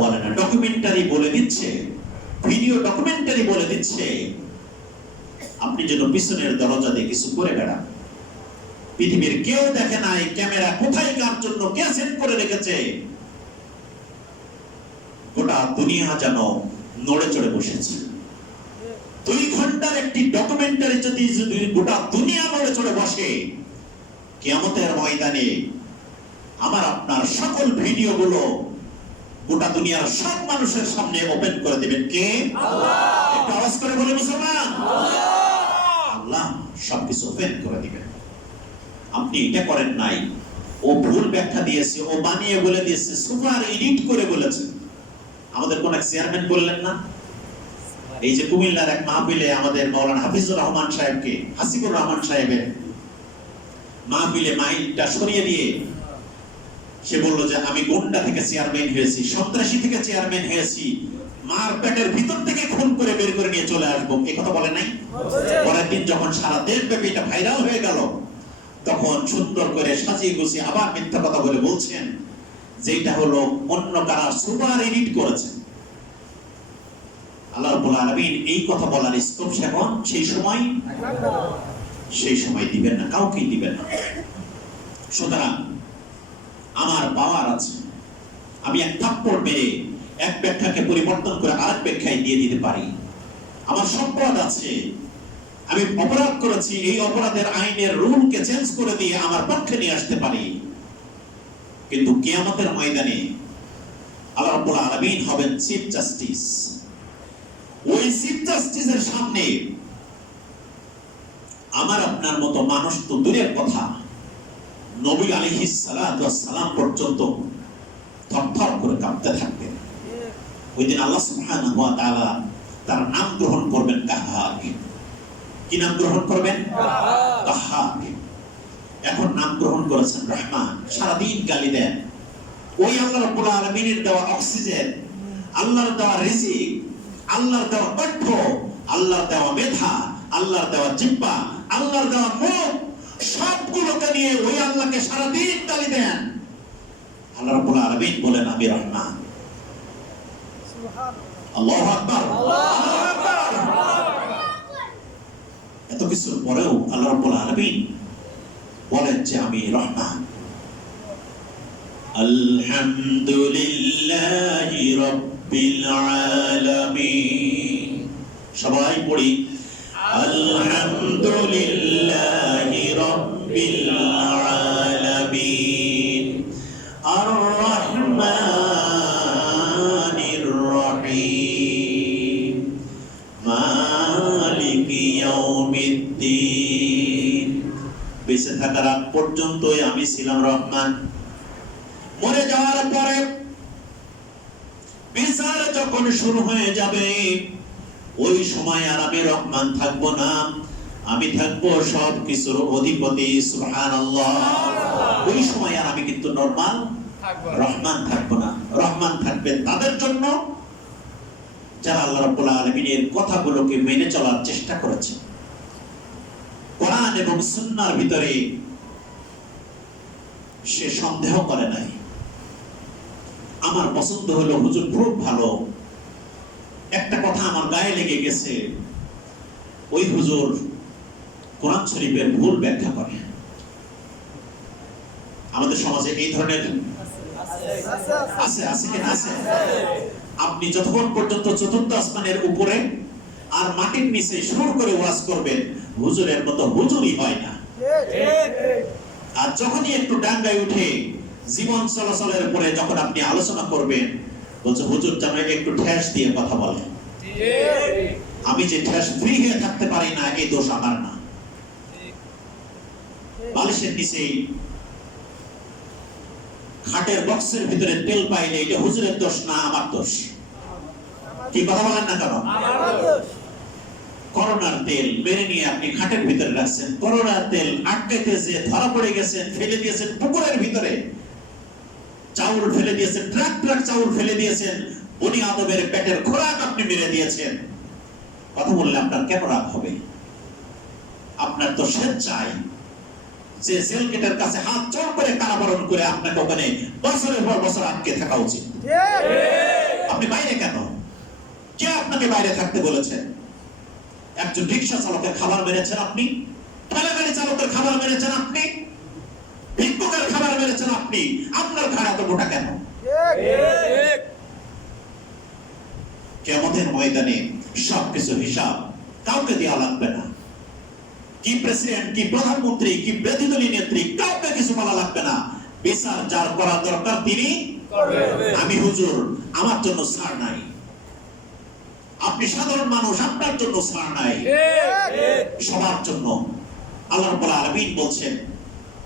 বলে না। ডকুমেন্টারি বলে দিচ্ছে, ভিডিও ডকুমেন্টারি বলে দিচ্ছে, আপনি যেন পিছনের দরজা দিয়ে কিছু করে বেড়ান। পৃথিবীর কেউ দেখে নাই ক্যামেরা কোথায় কার জন্য কে সেট করে রেখেছে। গোটা দুনিয়া যেন নড়ে চড়ে বসেছে। 2 ঘন্টার একটি ডকুমেন্টারি যদি গোটা দুনিয়া নড়ে চড়ে বসে, কিয়ামতের ময়দানে আমার আপনার সকল ভিডিওগুলো গোটা দুনিয়ার সব মানুষের সামনে ওপেন করে দিবেন কে? আল্লাহ। একটু আওয়াজ করে বলে মুসলমান, আল্লাহ সবকিছু ওপেন করে দিবেন। আপনি এটা করেন নাই, ও ভুল ব্যাখ্যা দিয়েছে, ও বানিয়ে বলে দিয়েছে, সুপার এডিট করে বলেছে। আমাদের কোন এক চেয়ারম্যান বললেন না, এই যে কুমিল্লার এক মাহফিলে আমাদের মাওলানা হাফিজুর রহমান সাহেবকে, হাসিবুর রহমান সাহেবের মাহফিলে মাইকটা সরিয়ে দিয়ে সে বললো যে আমি গুন্ডা থেকে চেয়ারম্যান হয়েছি, সন্ত্রাসী থেকে চেয়ারম্যান হয়েছি, মার পেটের ভিতর থেকে খুন করে বের করে নিয়ে চলে আসবো। এই কথা বলে নাই? পরের দিন যখন সারা দেশব্যাপী এটা ভাইরাল হয়ে গেল, তখন সুন্দর করে সাজিয়ে গুছিয়ে আবার মিথ্যা কথা বলে বলছেন যে এটা হলো অন্য কারা সুপার এডিট করেছে। আল্লাহ রাব্বুল আলামিন এই কথা বলার স্কোপ এখন সেই সময় দিবেন না, কাউকেই দিবেন না। সুতরাং আমার পাওয়ার আছে, আমি এক থাপ্পড় মেরে এক ব্যাখ্যাকে পরিবর্তন করে আরেক ব্যাখ্যায় দিয়ে দিতে পারি। আমার সম্পদ আছে, আমি অপরাধ করেছি, এই অপরাধের আইনের রুলকে চেঞ্জ করে দিয়ে আমার পক্ষে নিয়ে আসতে পারি। কিন্তু কিয়ামতের ময়দানে আল্লাহ রাব্বুল আলামিন হবেন চিফ জাস্টিস। ওই চিফ জাস্টিসের সামনে আমার আপনার মতো মানুষ তো দূরের কথা, নবী আলাইহিস সালাতু ওয়াস সালাম পর্যন্ত থরথর করে কাঁপতে থাকবেন। ওই দিন আল্লাহ সুবহানাহু ওয়া তাআলা তার নাম গ্রহণ করবেন কাহ্হার। কি নাম গ্রহণ করবেন? কাহ্হার। এখন নাম গ্রহণ করেছেন রহমান, সারাদিন গালি দেন। ওই আল্লাহ রাব্বুল আলামিনের দেওয়া অক্সিজেন, আল্লাহর দেওয়া রিজিক, আল্লাহর দেওয়া কণ্ঠ, আল্লাহর দেওয়া মেধা, আল্লাহর দেওয়া জিহ্বা, আল্লাহর দেওয়া মুখ, সবগুলোকে নিয়ে ওই আল্লাহকে সারাদিন গালি দেন। আল্লাহ রাব্বুল আলামিন বলেন আমি রহমান। আল্লাহু আকবার, আল্লাহু আকবার। এত কিছুর পরেও আল্লাহ রাব্বুল আলামিন বলেন যে আমি রহমান। আলহামদুলিল্লাহি রাব্বিল আলামিন। সবাই পড়ি আলহামদুলিল্লাহি রাব্বিল আলামিন আর রহমানির রহিম মালিকি ইয়াউমিদ্দিন। বেঁচে থাকার আগ পর্যন্তই আমি ছিলাম রহমান। মরে যাওয়ার পরে বিচার যখন শুরু হয়ে যাবে, ওই সময় আর আমি রহমান থাকবো না, আমি থাকবো সব কিছুর অধিপতি। সুবহানাল্লাহ। ওই সময় আর আমি কিন্তু নরমাল রহমান থাকবো না। রহমান থাকবেন তাদের জন্য যারা আল্লাহ রাব্বুল আলামিনের কথাগুলোকে মেনে চলার চেষ্টা করেছে। কোরআন এবং সুন্নাহর ভিতরে সে সন্দেহ করে নাই। আমার পছন্দ হলো হুজুর খুব ভালো, একটা কথা আমার গায়ে লেগে গেছে, ওই হুজুর কোরআন শরীফের ভুল ব্যাখ্যা করে। আমাদের সমাজে এই ধরনের আছে কিনা? আছে। আপনি যতক্ষণ পর্যন্ত চতুর্থ আসমানের উপরে আর মাটির নিচে সুর করে ওয়াজ করবেন, হুজুরের মতো হুজুরই হয় না। আর যখনই একটু ডাঙ্গায় উঠে জীবন চলাচলের উপরে যখন আপনি আলোচনা করবেন, বলছে হুজুর যেন একটু ঠেস দিয়ে কথা বলে। আমি যে ঠেস ফ্রি হয়ে থাকতে পারি না, এই দোষ আমার না। বালিশের নিচে খাটের বক্সের ভিতরে তেল পাইলে এটা হুজুরের দোষ না, আমার দোষ। কি কথা বলেন না কেন? করোনার তেল মেরে নিয়ে আপনি খাটের ভিতরে রাখছেন, করোনার তেল আটকাইতে যে ধরা পড়ে গেছেন, ফেলে দিয়েছেন পুকুরের ভিতরে, চাউল ফেলে দিয়েছেন, ট্রাক ট্রাক চাউল ফেলে দিয়েছেন, বনি আদমের পেটের খোরাক আপনি মেরে দিয়েছেন। কথা বললে আপনার কেন রাগ হবে? আপনার তো স্বেচ্ছায় যে জেল গেটের কাছে হাত জোড় করে কারাবরণ করে আপনাকে ওখানে বছরের পর বছর আটকে থাকা উচিত। আপনি বাইরে কেন? কে আপনাকে বাইরে থাকতে বলেছে? একজন রিক্সা চালকের খাবার মেরেছেন আপনি, ঠেলাগাড়ি চালকের খাবার মেরেছেন আপনি, ভিক্ষুকের খাবার মেরেছেন আপনি। আপনার ঘাড় এত মোটা কেন? কিয়ামতের ময়দানে সবকিছু হিসাব কাউকে দেওয়া লাগবে না। কি প্রেসিডেন্ট, কি প্রধানমন্ত্রী, কি বিরোধী দলীয় নেত্রী, কাউকে কিছু বলা লাগবে না। বিচার যার করা দরকার তিনি করবেন। আমি হুজুর, আমার জন্য ছাড় নাই। আপনি সাধারণ মানুষ, আপনার জন্য ছাড় নাই, সবার জন্য। আল্লাহ রাব্বুল আলামিন বলছেন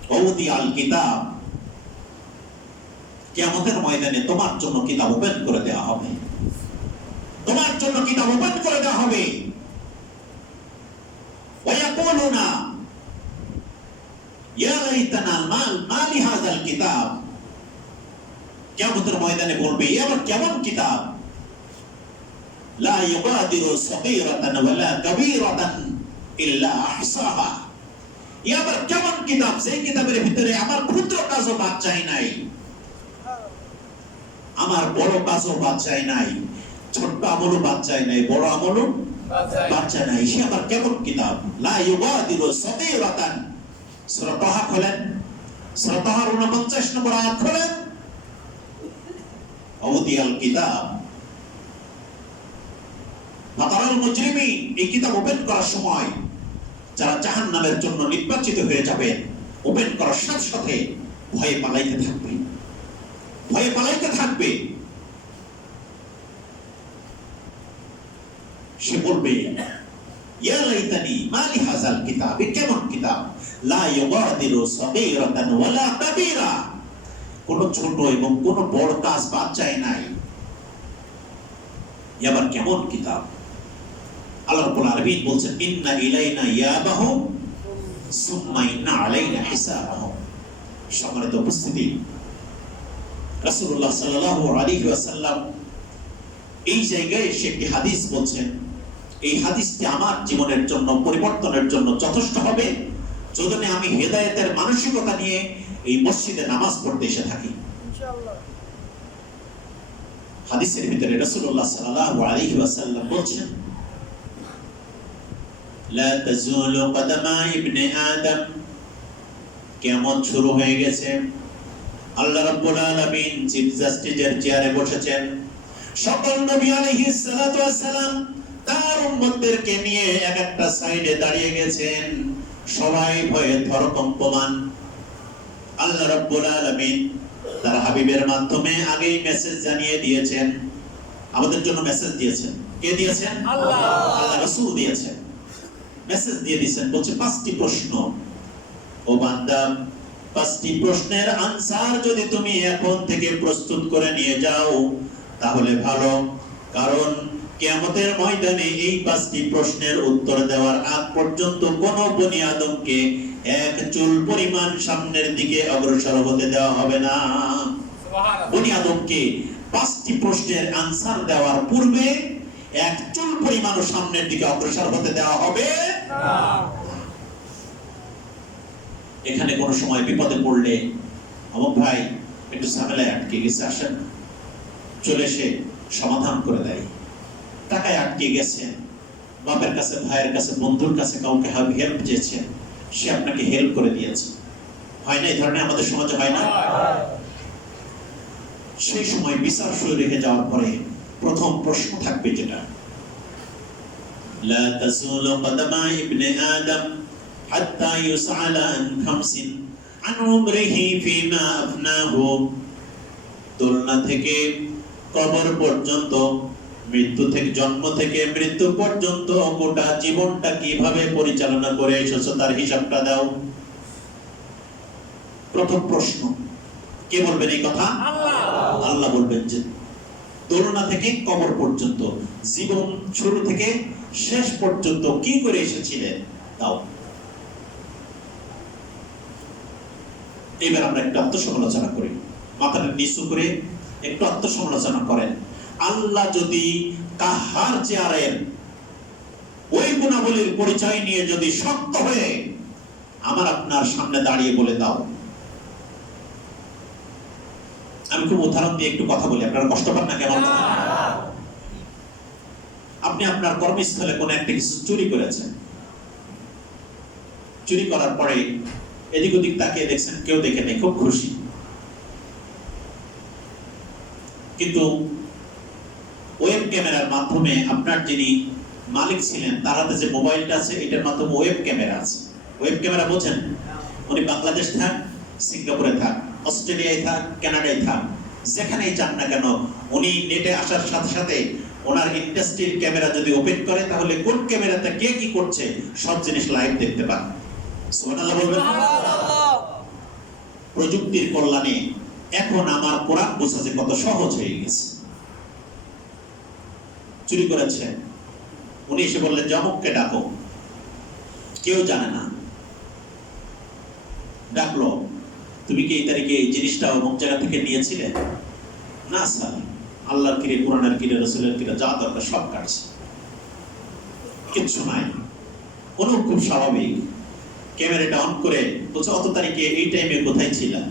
ওয়াউদি আল কিতাব, কিয়ামতের ময়দানে তোমার জন্য কিতাব ওপেন করে দেওয়া হবে, তোমার জন্য কিতাব ওপেন করে দেওয়া হবে। ওয়ায়াকুলুনা ইয়া লাইতানা মা লিহাযাল কিতাব, কিয়ামতের ময়দানে বলবে এবার কেমন কিতাব, লা ইউগাদিরু সগীরাতান ওয়ালা কাবীরাতান ইল্লা আহসাহা। এবার কেমন কিতাব, সেই কিতাবের ভিতরে আমার ক্ষুদ্র কাজও বাদ যায় নাই, আমার বড় কাজও বাদ যায় নাই, ছোট্ট আমলও বাদ যায় নাই, বড় আমলও বাদ যায় নাই। সে আবার কেমন কিতাব, লা ইউগাদিরু সগীরাতান। সূরা তাহা খোলেন, সূরা তাহার 49 নম্বর আয়াত খোলেন। আউদিয়াল কিতাব ফাতারাল মুজরিমিন, এই কিতাব ওপেন করার সময় যারা জাহান্নামের জন্য নির্বাচিত হয়ে যাবে, ওপেন করার সাথে সাথে ভয়ে পালাইতে থাকবে, ভয়ে পালাইতে থাকবে। সে বলবে ইয়া লাইতানি মা লিহাযাল কিতাব, কেমন কিতাব, লা ইউগাদিরু সগীরাতান ওয়ালা কাবীরা, কোন ছোট এবং কোন বড় কাজ বাদ যায় নাই। এবার কেমন কিতাব। আল্লাহ রাব্বুল আলামিন বলছেন ইন্না ইলাইনা ইয়াবাহুম সুম্মা ইন্না আলাইনা হিসাবাহুম। সম্মানিত উপস্থিতি, রাসূলুল্লাহ সাল্লাল্লাহু আলাইহি ওয়াসাল্লাম এই জায়গায় এসে একটি হাদিস বলছেন, এই হাদিসটি আমার জীবনের জন্য, পরিবর্তনের জন্য যথেষ্ট হবে যদি আমি হেদায়েতের মানসিকতা নিয়ে এই মসজিদে নামাজ পড়তে এসে থাকি। ইনশাআল্লাহ হাদিসের ভিতরে রাসূলুল্লাহ সাল্লাল্লাহু আলাইহি ওয়াসাল্লাম বলছেন লা তাজুলু কদমা ইবনে আদম, কিয়ামত শুরু হয়ে গেছে। আল্লাহ রাব্বুল আলামিন চিফ জাস্টিসের চেয়ারে বসেছেন, সকল নবী আলাইহিস সালাতু ওয়াস সালাম তার উম্মতদেরকে নিয়ে এক একটা সাইডে দাঁড়িয়ে গেছেন, সবাই ভয়ে থরকম্পমান। আল্লাহ রাব্বুল আলামিন তার হাবিবের মাধ্যমে আগেই মেসেজ জানিয়ে দিয়েছেন, আমাদের জন্য মেসেজ দিয়েছেন। কে দিয়েছেন? আল্লাহ। আল্লাহ রাসূল দিয়েছেন, মেসেজ দিয়ে দিয়েছেন। বলছে 5টি প্রশ্ন, ও বান্দা 5টি প্রশ্নের আনসার যদি তুমি এখন থেকে প্রস্তুত করে নিয়ে যাও তাহলে ভালো, কারণ কিয়ামতের ময়দানে এই 5টি প্রশ্নের উত্তর দেওয়ার আগ পর্যন্ত কোন বনি আদমকে এক চুল পরিমাণ সামনের দিকে অগ্রসর হতে দেওয়া হবে না। সুবহানাল্লাহ। বনি আদমকে 5টি প্রশ্নের আনসার দেওয়ার পূর্বে এক চুল পরিমাণ সামনের দিকে অগ্রসর হতে দেওয়া হবে না। এখানে কোন সময় বিপদে পড়লে আমার ভাই একটু ঝামেলায় আটকে গেছে, আসেন, চলে এসে সমাধান করে দেয়। টাকায় আটকে গেছেন, বাপের কাছে, ভাইয়ের কাছে, বন্ধুর কাছে কাউকে হেল্প চেয়েছেন, সে আপনাকে হেল্প করে দিয়েছে, হয় না? এই ধরনের আমাদের সমাজে হয় না? সেই সময় বিচার শুরু রেখে যাওয়ার পরে প্রথম প্রশ্ন থাকবে যেটা, লা তাজুলু কদমা ইবনে আদম হাত্তা ইউসআলা আন খামসিন আন উমরিহি ফিমা আফনাহু। তুলনা থেকে কবর পর্যন্ত, মৃত্যু থেকে, জন্ম থেকে মৃত্যু পর্যন্ত গোটা জীবনটা কিভাবে পরিচালনা করে এসেছো তার হিসাবটা দাও। প্রথম প্রশ্ন। কে বলবেন এই কথা? আল্লাহ। আল্লাহ বলবেন যে তুলনা থেকে কবর পর্যন্ত, জীবন শুরু থেকে শেষ পর্যন্ত কি করে এসেছিলেন দাও। এবার আমরা একটু আত্মসমালোচনা করি, মাথাটা নিচু করে একটু আত্মসমালোচনা করেন। আল্লাহ যদি কাহার চেয়ারের ওই গুণাবলীর পরিচয় নিয়ে যদি শক্ত হয়ে আমার আপনার সামনে দাঁড়িয়ে বলে দাও, আমি খুব উদাহরণ দিয়ে একটু কথা বলি, আপনারা কষ্ট পান না কেমন? আপনি আপনার কর্মস্থলে কোন একটা কিছু চুরি করেছেন, চুরি করার পরে এদিক ওদিক তাকিয়ে দেখছেন কেউ দেখে নেই, খুব খুশি, কিন্তু ওয়েব ক্যামেরার মাধ্যমে আপনার যিনি মালিক ছিলেন তার হাতে যে মোবাইলটা আছে এটার মাধ্যমে ওয়েব ক্যামেরা আছে। ওয়েব ক্যামেরা বোঝেন? উনি বাংলাদেশ থাক, সিঙ্গাপুরে থাক, অস্ট্রেলিয়ায় থাক, কানাডায় থাক, যেখানেই যান না কেন, উনি নেটে আসার সাথে সাথে ওনার ইন্ডাস্ট্রির ক্যামেরা যদি ওপেন করে তাহলে কোন ক্যামেরাতে কে কি করছে সব জিনিস লাইভ দেখতে পান। সুবহানাল্লাহ বলবেন। প্রযুক্তির কল্যাণে এখন আমার কোরআন বোঝা যে কত সহজ হয়ে গেছে। চুরি করেছে, উনি এসে বললেন যে অমুককে ডাকো, কেউ জানে না, ডাকলো, তুমি কি এই তারিখে এই জিনিসটা অমুক জায়গা থেকে নিয়েছিলে? না স্যার, আল্লাহর কিরে, কোরআনের কিরে, রাসূলের কিরে, যা দরকার সব কাটছে, কিচ্ছু নাই। কোনো খুব স্বাভাবিক ক্যামেরাটা অন করে বলছে অত তারিখে এই টাইমে কোথায় ছিলা?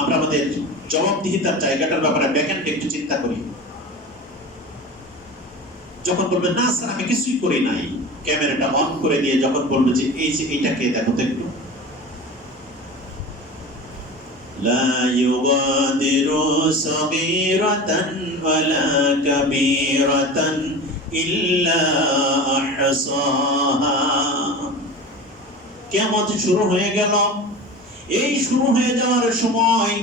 আমরা আমাদের জবাবদিহিতার জায়গাটার ব্যাপারে ব্যাকএন্ড একটু চিন্তা করি। যখন বলবে না স্যার আমি কিছুই করি নাই, ক্যামেরাটা অন করে দিয়ে যখন বলবে যে এই যে এইটাকে দেখো তো একটু, লা ইউগাদিরু সাগীরাতান ওয়ালা কাবীরাতান ইল্লা আহসাহা। কিয়ামত শুরু হয়ে গেল। এই শুরু হয়ে যাওয়ার সময়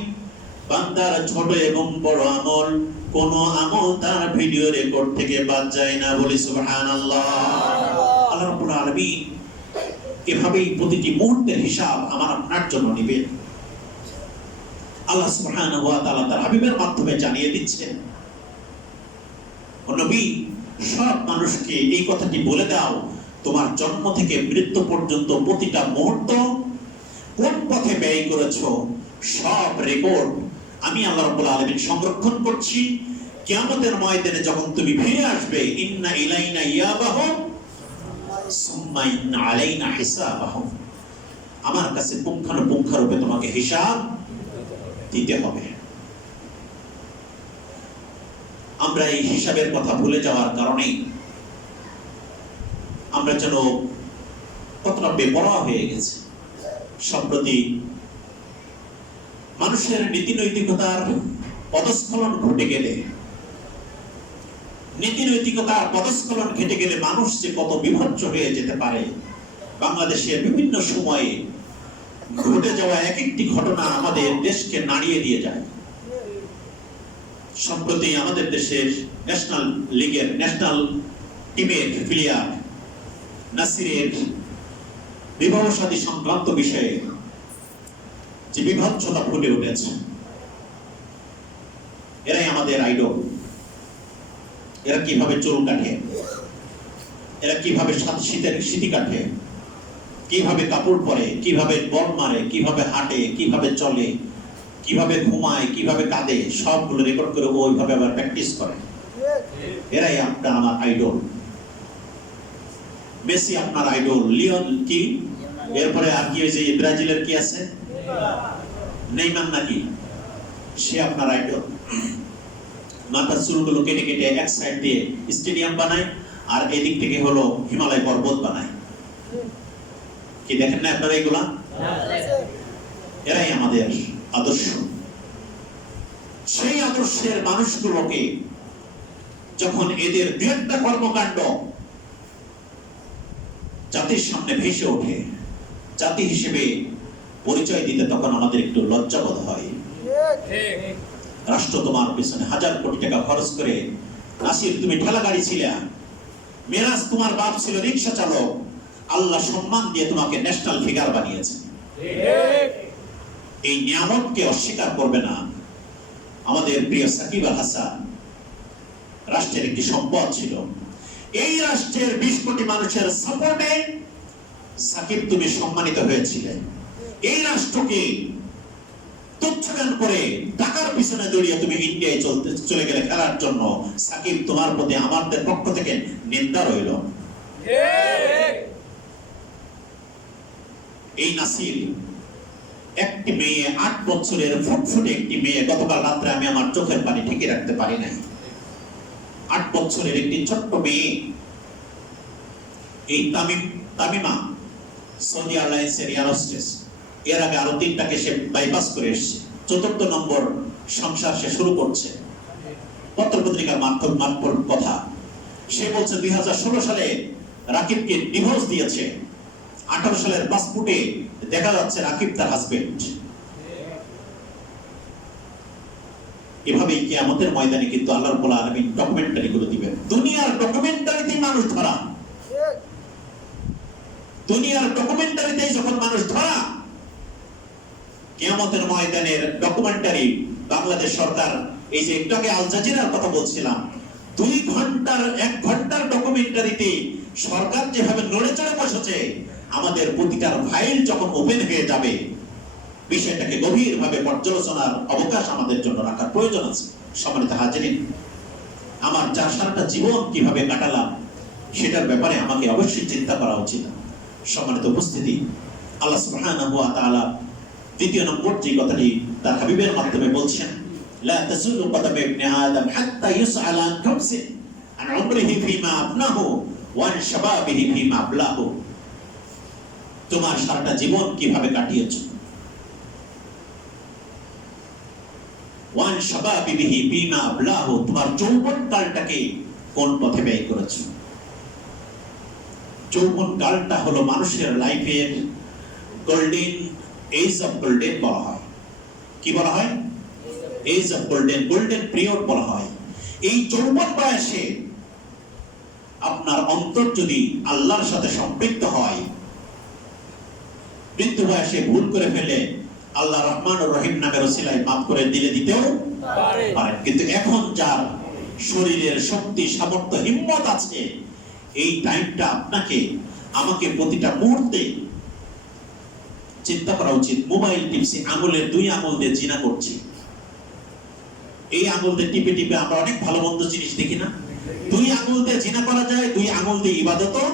বান্দার ছোট এবং বড় আমল, কোন আমল তার ভিডিও রেকর্ড থেকে বাদ যায় না, বলি সুবহানাল্লাহ। আল্লাহ রাব্বুল আলামিন এভাবেই প্রতিটি মুহূর্তের হিসাব আমার আপনার জন্য নেবেন। আল্লাহ সুবহানাহু ওয়া তাআলা তার হাবিবের মাধ্যমে জানিয়ে দিচ্ছেন, ও নবী, সব মানুষকে এই কথাটি বলে দাও, তোমার জন্ম থেকে মৃত্যু পর্যন্ত প্রতিটা মুহূর্ত কোন পথে ব্যয় করেছো সব রেকর্ড আমি আল্লাহ রাব্বুল আলামিন সংরক্ষণ করছি। কিয়ামতের ময়দানে যখন তুমি ফিরে আসবে, ইন্না ইলাইনা ইয়াবাহুম সুম্মা ইন্না আলাইনা হিসাবাহুম, আমার কাছে পুঙ্খানুপুঙ্খরূপে তোমাকে হিসাব দিতে হবে। আমরা এই হিসাবের কথা ভুলে যাওয়ার কারণে আমরা যেন কতটা বেপরোয়া হয়ে গেছে। সম্প্রতি মানুষের নীতি নৈতিকতার পদস্খলন ঘটে গেলে, নীতি নৈতিকতার পদস্খলন ঘটে গেলে মানুষ যে কত বিভৎস হয়ে যেতে পারে, বাংলাদেশের বিভিন্ন সময়ে ঘটে যাওয়া এক একটি ঘটনা আমাদের দেশকে নাড়িয়ে দিয়ে যায়। সম্প্রতি আমাদের দেশের ন্যাশনাল লিগের ন্যাশনাল টিমের প্লেয়ার নাসিরের বিবাহ শাদী সংক্রান্ত বিষয়ে যে বিভৎসতা ফুটে উঠেছে, এরাই আমাদের আইডল। এরা কিভাবে চুল কাটে, এরা কিভাবে শীতের শীতি কাটে, কিভাবে কাপড় পরে, কিভাবে বল মারে, কিভাবে হাঁটে, কিভাবে চলে, কিভাবে ঘুমায়, কিভাবে কাঁদে, সবগুলো রেকর্ড করে ওইভাবে আবার প্র্যাকটিস করে। এরাই আপনার আমার আইডল। মেসি আপনার আইডল, লিওন কি, এরপরে আর কি ওই যে ব্রাজিলের কি আছে, নেইমার নাকি, সে আপনার আইডল। মাথার চুলগুলো কেটে কেটে এক সাইড দিয়ে স্টেডিয়াম বানায়, আর এদিক থেকে হলো হিমালয় পর্বত বানায়। কি দেখেন না আপনারা এগুলা? এরাই আমাদের আদর্শ। সেই আদর্শের মানুষগুলোকে যখন এদের দু একটা কর্মকাণ্ড জাতির সামনে ভেসে ওঠে, জাতি হিসেবে পরিচয় দিতে তখন আমাদের একটু লজ্জাবোধ হয়। রাষ্ট্র তোমার পিছনে হাজার কোটি টাকা খরচ করে, নাসির তুমি ঠেলা গাড়ি ছিলে, মেরাজ তোমার বাপ ছিল রিক্সা চালক, আল্লাহ সম্মান দিয়ে তোমাকে ন্যাশনাল ফিগার বানিয়েছে। এই নিয়ামতকে অস্বীকার করবে না। আমাদের প্রিয় সাকিব আল হাসান রাষ্ট্রের একটি সম্পদ ছিল। এই রাষ্ট্রের 20 কোটি মানুষের সাপোর্টে সাকিব তুমি সম্মানিত হয়েছিলে। এই রাষ্ট্রকে তুচ্ছজ্ঞান করে টাকার পিছনে দৌড়িয়ে তুমি ইন্ডিয়ায় চলে গেলে খেলার জন্য। সাকিব, তোমার প্রতি আমাদের পক্ষ থেকে নিন্দা রইল। এই নাসির একটি মেয়ে, 8 বছরের ফুটফুটে একটি মেয়ে, গতকাল রাত্রে আমি আমার চোখের পানি ঠেকে রাখতে পারি নাই। 8 বছরের একটি ছোট্ট মেয়ে, এই তামিমা সৌদি এয়ারলাইন্সের এয়ার হোস্টেস, এর আগে আরো 3টাকে সে বাইপাস করে এসেছে। 4th নম্বর সংসার সে শুরু করছে। পত্রপত্রিকার মারফত কথা, সে বলছে 2016 সালে রাকিবকে ডিভোর্স দিয়েছে। 18 সালের পাসপোর্টে দেখা যাচ্ছে রাকিব তার হাজবেন্ড। এভাবেই কিয়ামতের ময়দানে কিন্তু আল্লাহ রাব্বুল আলামিন ডকুমেন্টারি গুলো দিবেন। দুনিয়ার ডকুমেন্টারিতে মানুষ ধরা, দুনিয়ার ডকুমেন্টারিতে যখন মানুষ ধরা, কিয়ামতের ময়দানের ডকুমেন্টারি বাংলাদেশ সরকার, এই যে একটু আগে আল জাজিরার কথা বলছিলাম, 1 ঘন্টার ডকুমেন্টারিতে সরকার যেভাবে নড়ে চড়ে বসেছে, আমাদের প্রতিটার ফাইল যখন ওপেন হয়ে যাবে, বিষয়টাকে গভীরভাবে পর্যালোচনার অবকাশ আমাদের জন্য রাখার প্রয়োজন আছে। সম্মানিত হাজিরিন, আমার সারাটা জীবন কিভাবে কাটালাম সেটার ব্যাপারে আমাকে অবশ্যই চিন্তা করা উচিত। সম্মানিত উপস্থিতি, আল্লাহ সুবহানাহু ওয়া তাআলা দ্বিতীয় নম্বর যে কথাটি তার হাবিবের মাধ্যমে বলছেন, লা তাজুলু কদম ইবনে আদম হাত্তা ইউসআল আন খামসিন, আন উমরিহি ফীমা আফনাহু ওয়া আন শাবাবিহি ফীমা আবলাহু। তোমার সারাটা জীবন কিভাবে কাটিয়েছো, ওয়ান শাবাবিহি ফীমা আবলাহু, তোমার যৌবন কালটাকে কোন পথে ব্যয় করেছো। যৌবন কালটা হলো মানুষের লাইফের গোল্ডেন এজ অফ গোল্ডেন বলা হয়। কি বলা হয়? Age of golden, golden period বলা হয়। এই যৌবন বয়সে আপনার অন্তর যদি আল্লাহর সাথে সম্পৃক্ত হয়, মৃত্যু বয়সে ভুল করে ফেলে আল্লাহ রহমান ও রহিম নামের ওসিলায় মাফ করে দিতেও পারেন। কিন্তু এখন যার শরীরের শক্তি, সামর্থ্য, হিম্মত আছে, এই টাইমটা আপনাকে আমাকে প্রতিটা মুহূর্তে চিন্তা করা উচিত। মোবাইল টিপছি, আঙুলের 2 আঙুল দিয়ে জিনা করছি, এই আঙুল দিয়ে টিপে টিপে আমরা অনেক ভালো মন্দ জিনিস দেখি না? 2 আঙুল দিয়ে জিনা করা যায়, 2 আঙুল দিয়ে ইবাদতও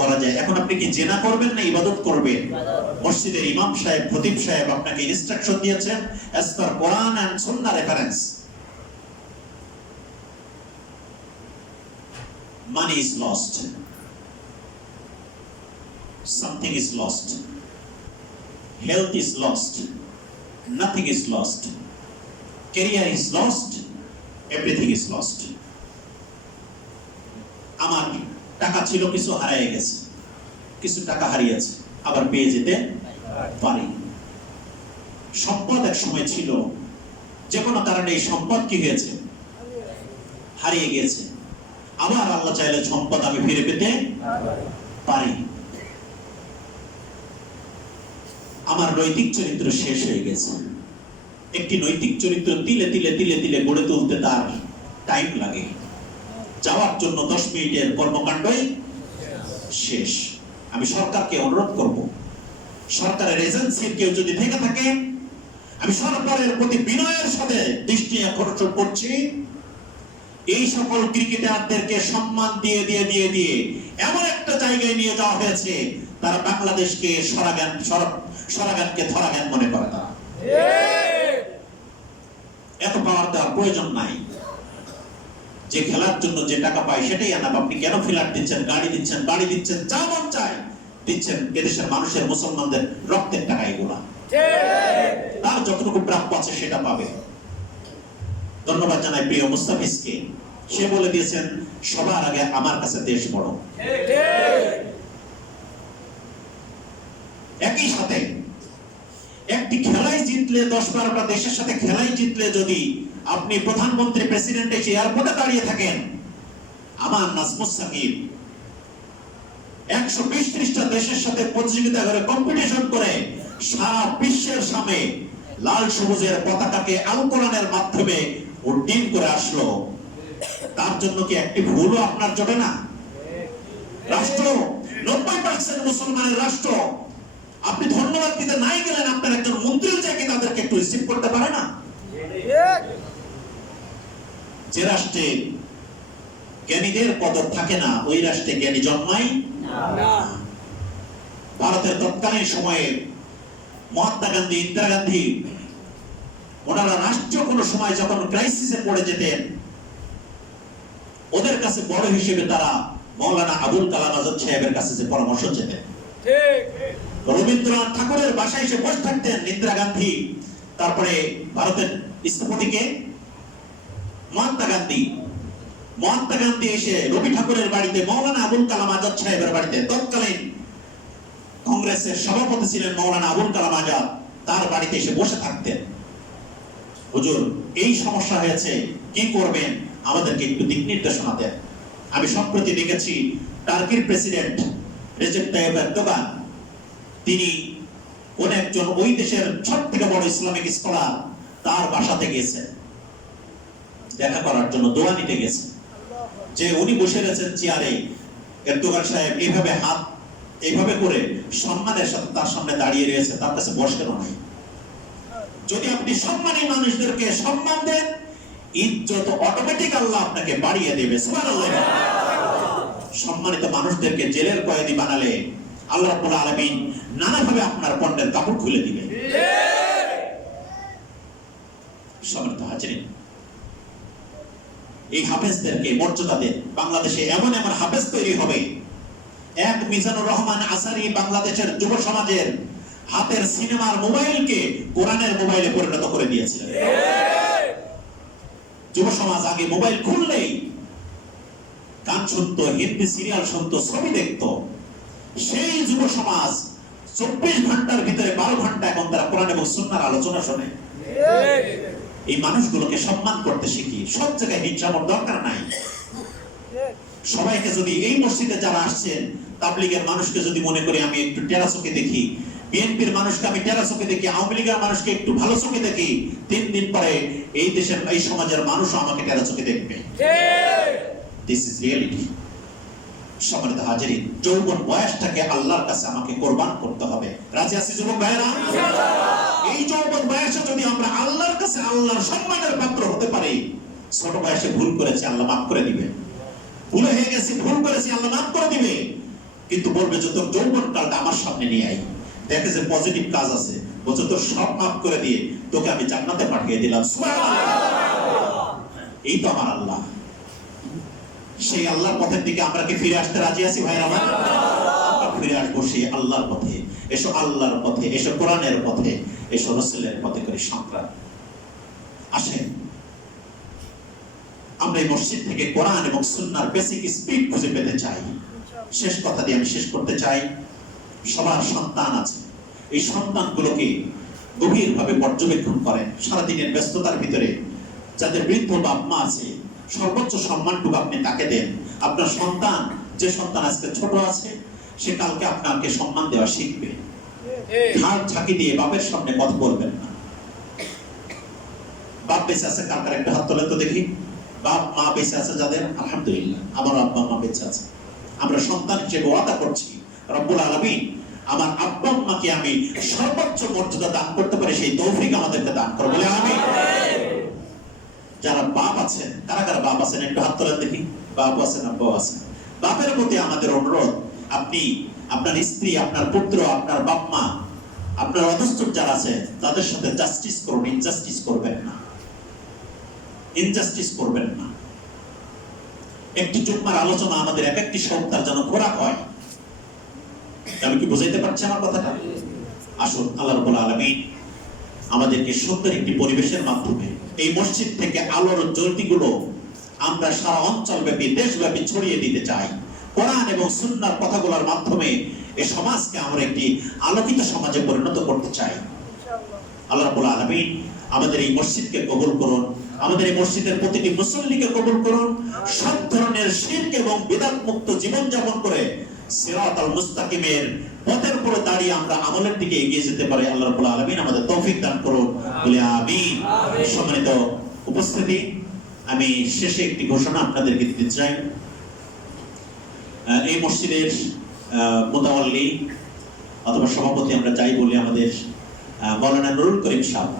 করা যায়। এখন আপনি কি জিনা করবেন না ইবাদত করবেন? মসজিদের ইমাম সাহেব, খতিব সাহেব আপনাকে ইনস্ট্রাকশন দিয়েছেন as per Quran and Sunnah reference. Money is lost, something is lost, health is lost, nothing is lost, career is lost, everything is lost. আমার টাকা ছিল, কিছু হারিয়ে গেছে, কিছু টাকা হারিয়েছে, আবার পেয়ে যেতে পারি। সম্পদ এক সময় ছিল, যে কোনো কারণে এই সম্পদ কি হয়েছে? হারিয়ে গেছে। আবার আল্লাহ চাইলে সম্পদ আমি ফিরে পেতে পারি। আমার নৈতিক চরিত্র শেষ হয়ে গেছে। একটি নৈতিক চরিত্র তিলে তিলে তিলে তিলে গড়ে তুলতে তার টাইম লাগে। যাওয়ার জন্য 10 মিনিটের কর্মকাণ্ডই শেষ। আমি সরকারকে অনুরোধ করব, সরকারের এজেন্সির কেউ যদি থেকে থাকে, আমি সরকারের প্রতি বিনয়ের সাথে দৃষ্টি আকর্ষণ করছি, এই সকল ক্রিকেটারদেরকে সম্মান দিয়ে দিয়ে দিয়ে দিয়ে এমন একটা জায়গায় নিয়ে যাওয়া হয়েছে, তারা বাংলাদেশকে সরাগানকে ধরাগান মনে করে। তারা এত পাওয়ার দেওয়ার প্রয়োজন নাই। যে খেলার জন্য যে টাকা পায় সেটাই আনাব। আপনি কেন ফ্ল্যাট দিচ্ছেন, গাড়ি দিচ্ছেন, বাড়ি দিচ্ছেন, যা মন চায় দিচ্ছেন? এদেশের মানুষের, মুসলমানদের রক্তের টাকা এগুলা। তার যতটুকু প্রাপ্য আছে সেটা পাবে। ধন্যবাদ জানাই প্রিয় মুস্তাফিজকে, সে বলে দিয়েছেন সবার আগে আমার কাছে দেশ বড়। একই সাথে একটি খেলায় জিতলে, 10-12টা দেশের সাথে খেলায় জিতলে যদি আপনি প্রধানমন্ত্রী, প্রেসিডেন্ট এসে এয়ারপোর্টে দাঁড়িয়ে থাকেন, আমার নাজমুস সাকিব 120-30টা দেশের সাথে প্রতিযোগিতা করে, কম্পিটিশন করে সারা বিশ্বের সামনে লাল সবুজের পতাকাকে আল কোরআনের মাধ্যমে উড্ডীন করে আসলো, তার জন্য কি একটি ভুলও আপনার জোটে না? রাষ্ট্র 90% মুসলমানের রাষ্ট্র, আপনি ধন্যবাদ দিতে নাই গেলেন, আপনার একজন মন্ত্রীও চাই তাদেরকে একটু রিসিভ করতে পারে না? যে রাষ্ট্রে জ্ঞানীদের কদর থাকে না, ওই রাষ্ট্রে জ্ঞানী জন্মায় না। ভারতের তৎকালীন সময়ে মহাত্মা গান্ধী, ইন্দিরা গান্ধী, ওনারা রাষ্ট্রীয় কোনো সময় যখন ক্রাইসিসে পড়ে যেতেন, ওদের কাছে বড় হিসেবে তারা মৌলানা আবুল কালাম আজাদ সাহেবের কাছে যে পরামর্শ চেতেন। রবীন্দ্রনাথ ঠাকুরের বাসায় এসে বসে থাকতেন ইন্দিরা গান্ধী, তারপরে ভারতের স্থপতিকে মহাত্মা গান্ধী এসে রবি ঠাকুরের বাড়িতে, মৌলানা আবুল কালাম আজাদ সাহেবের বাড়িতে, তৎকালীন কংগ্রেসের সভাপতি ছিলেন মৌলানা আবুল কালাম আজাদ, তার বাড়িতে এসে বসে থাকতেন। হুজুর, এই সমস্যা হয়েছে, কি করবেন, আমাদেরকে একটু দিক নির্দেশনা দেন। আমি সম্প্রতি দেখেছি টার্কির প্রেসিডেন্ট রেজেপ তাইয়েপ এরদোগান, তিনি কোন একজন ওই দেশের সবথেকে বড় ইসলামিক স্কলার তার বাসাতে গেছেন দেখা করার জন্য, দোয়া নিতে গেছেন। যে উনি বসে রয়েছেন চেয়ারে, এরদোগান সাহেব এইভাবে হাত এইভাবে করে সম্মানের সাথে তার সামনে দাঁড়িয়ে রয়েছে, তার কাছে বসেরও নাই। যদি আপনি সম্মানী মানুষদেরকে সম্মান দেন, ইজ্জত অটোমেটিক আল্লাহ আপনাকে বাড়িয়ে দেবে। সুবহানাল্লাহ। সম্মানিত মানুষদেরকে জেলের কয়েদি বানালে আল্লাহ রাব্বুল আলামিন নানাভাবে আপনার পণ্যের কাপড় খুলে দিবে। সম্মানিত হাজিরিন, এই হাফেজদেরকে মর্যাদা দেন। বাংলাদেশে এমন এমন হাফেজ তৈরি হবে, এক মিজানুর রহমান আসারি বাংলাদেশের যুব সমাজের হাতের সিনেমার মোবাইলকে কোরআনের মোবাইলে পরিণত করে দিয়েছিলেন। যুব সমাজ আগে মোবাইল খুললেই গান শুনতো, হিন্দি সিরিয়াল শুনতো, ছবি দেখতো। সেই যুব সমাজ 24 ঘন্টার ভিতরে 12 ঘন্টা এখন তারা কোরআন এবং সুন্নাহর আলোচনা শোনে। এই মানুষগুলোকে সম্মান করতে শিখি। সব জায়গায় হিংসার দরকার নাই। সবাইকে যদি এই মসজিদে যারা আসছেন তাবলীগের মানুষকে যদি মনে করি আমি একটু টেরা চোখে দেখি, বিএনপির মানুষকে আমি টেরা চোখে দেখি, আওয়ামী লীগের মানুষকে একটু ভালো চোখে দেখি, 3 দিন পরে এই দেশের এই সমাজের মানুষও আমাকে টেরা চোখে দেখবে। This is reality. সম্মানিত হাজিরিন, যৌবন বয়সটাকে আল্লাহর কাছে আমাকে কোরবান করতে হবে। রাজি আছি যুবক ভাইরা? এই যৌবন বয়সে যদি আমরা আল্লাহর কাছে আল্লাহর সম্মানের পাত্র হতে পারি, ছোট বয়সে ভুল করেছি আল্লাহ মাফ করে দিবে, ভুলে হয়ে গেছি ভুল করেছি আল্লাহ মাফ করে দিবে, কিন্তু বলবে যে তোর যৌবন কালটা আমার সামনে নিয়ে আই, দেখে যে পজিটিভ কাজ আছে, বলছে তোর সব মাফ করে দিয়ে তোকে আমি জান্নাতে পাঠিয়ে দিলাম। সুবহানাল্লাহ। এই তো আমার আল্লাহ। সেই আল্লাহর পথের দিকে আমরা কি ফিরে আসতে রাজি আছি ভাইরা আমার? আমরা ফিরে আসবো সেই আল্লাহর পথে। এসো আল্লাহর পথে, এসো কোরআনের পথে, এসো রাসূলের পথে করে সংগ্রাম। আসেন আমরা এই মসজিদ থেকে কোরআন এবং সুন্নাহর বেসিক স্পিড খুঁজে পেতে চাই। শেষ কথা দিয়ে আমি শেষ করতে চাই, সবার সন্তান আছে, এই সন্তানগুলোকে গভীরভাবে পর্যবেক্ষণ করেন। সারাদিনের ব্যস্ততার ভিতরে যাদের বৃদ্ধ বাপ মা আছে, সর্বোচ্চ সম্মানটুকু আপনি তাকে দেন। আপনার সন্তান, যে সন্তান আজকে ছোট আছে, সে কালকে আপনাকে সম্মান দেওয়া শিখবে। ঘাড় ঝাঁকি দিয়ে বাপের সামনে কথা বলবেন না। বাপ বেঁচে আছে কার কার একটা হাত তোলেন তো দেখি। বাপ মা বেঁচে আছে যাদের, আলহামদুলিল্লাহ আমার আব্বা মা বেঁচে আছে। আমরা সন্তান হিসেবে ওয়াদা করছি রব্বুল আলামিন আমার আব্বা আম্মাকে আমি সর্বোচ্চ মর্যাদা দান করতে পারি, সেই তৌফিক আমাদেরকে দান করো বলে আমিন। যারা বাপ আছেন, কারা কারা বাপ আছেন একটু হাত তোলেন দেখি। বাপ আছেন, আব্বা আছেন। বাপের প্রতি আমাদের অনুরোধ, আপনি আপনার স্ত্রী, আপনার পুত্র, আপনার বাপ মা, আপনার অধস্তন যারা আছে তাদের সাথে জাস্টিস করুন, ইনজাস্টিস করবেন না, ইনজাস্টিস করবেন না। একটি জুম্মার আলোচনা আমাদের এক একটি সপ্তাহ যেন খোরাক হয়। আমি কি বুঝাইতে পারছি আমার কথাটা? আসুন আল্লাহ রাব্বুল আলামিন আমাদেরকে সুন্দর একটি পরিবেশের মাধ্যমে এই মসজিদ থেকে আলোর জ্যোতিগুলো আমরা সারা অঞ্চলব্যাপী, দেশব্যাপী ছড়িয়ে দিতে চাই। কোরআন এবং সুন্নাহর কথাগুলোর মাধ্যমে এই সমাজকে আমরা একটি আলোকিত সমাজে পরিণত করতে চাই। আল্লাহ রাব্বুল আলামিন আমাদের এই মসজিদকে কবুল করুন, আমাদের এই মসজিদের প্রতিটি মুসল্লিকে কবুল করুন। সব ধরনের শিরক এবং বিদআত মুক্ত জীবন যাপন করে সিরাতাল মুস্তাকিমের পথের উপরে দাঁড়িয়ে আমরা আমলের দিকে এগিয়ে যেতে পারি। আল্লাহ রাব্বুল আলামিন আমাদের তৌফিক দান করুন বলে আমিন। সম্মানিত উপস্থিতি, আমি শেষে একটি ঘোষণা আপনাদেরকে দিতে চাই। এই মসজিদের মুতাওয়াল্লি অথবা সভাপতি আমরা যাই বলি, আমাদের মাওলানা নুরুল করিম সাহেব,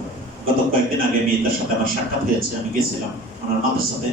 গত কয়েকদিন আগে আমি তার সাথে আমার সাক্ষাৎ হয়েছে, আমি গেছিলাম ওনার মাদ্রাসাতে।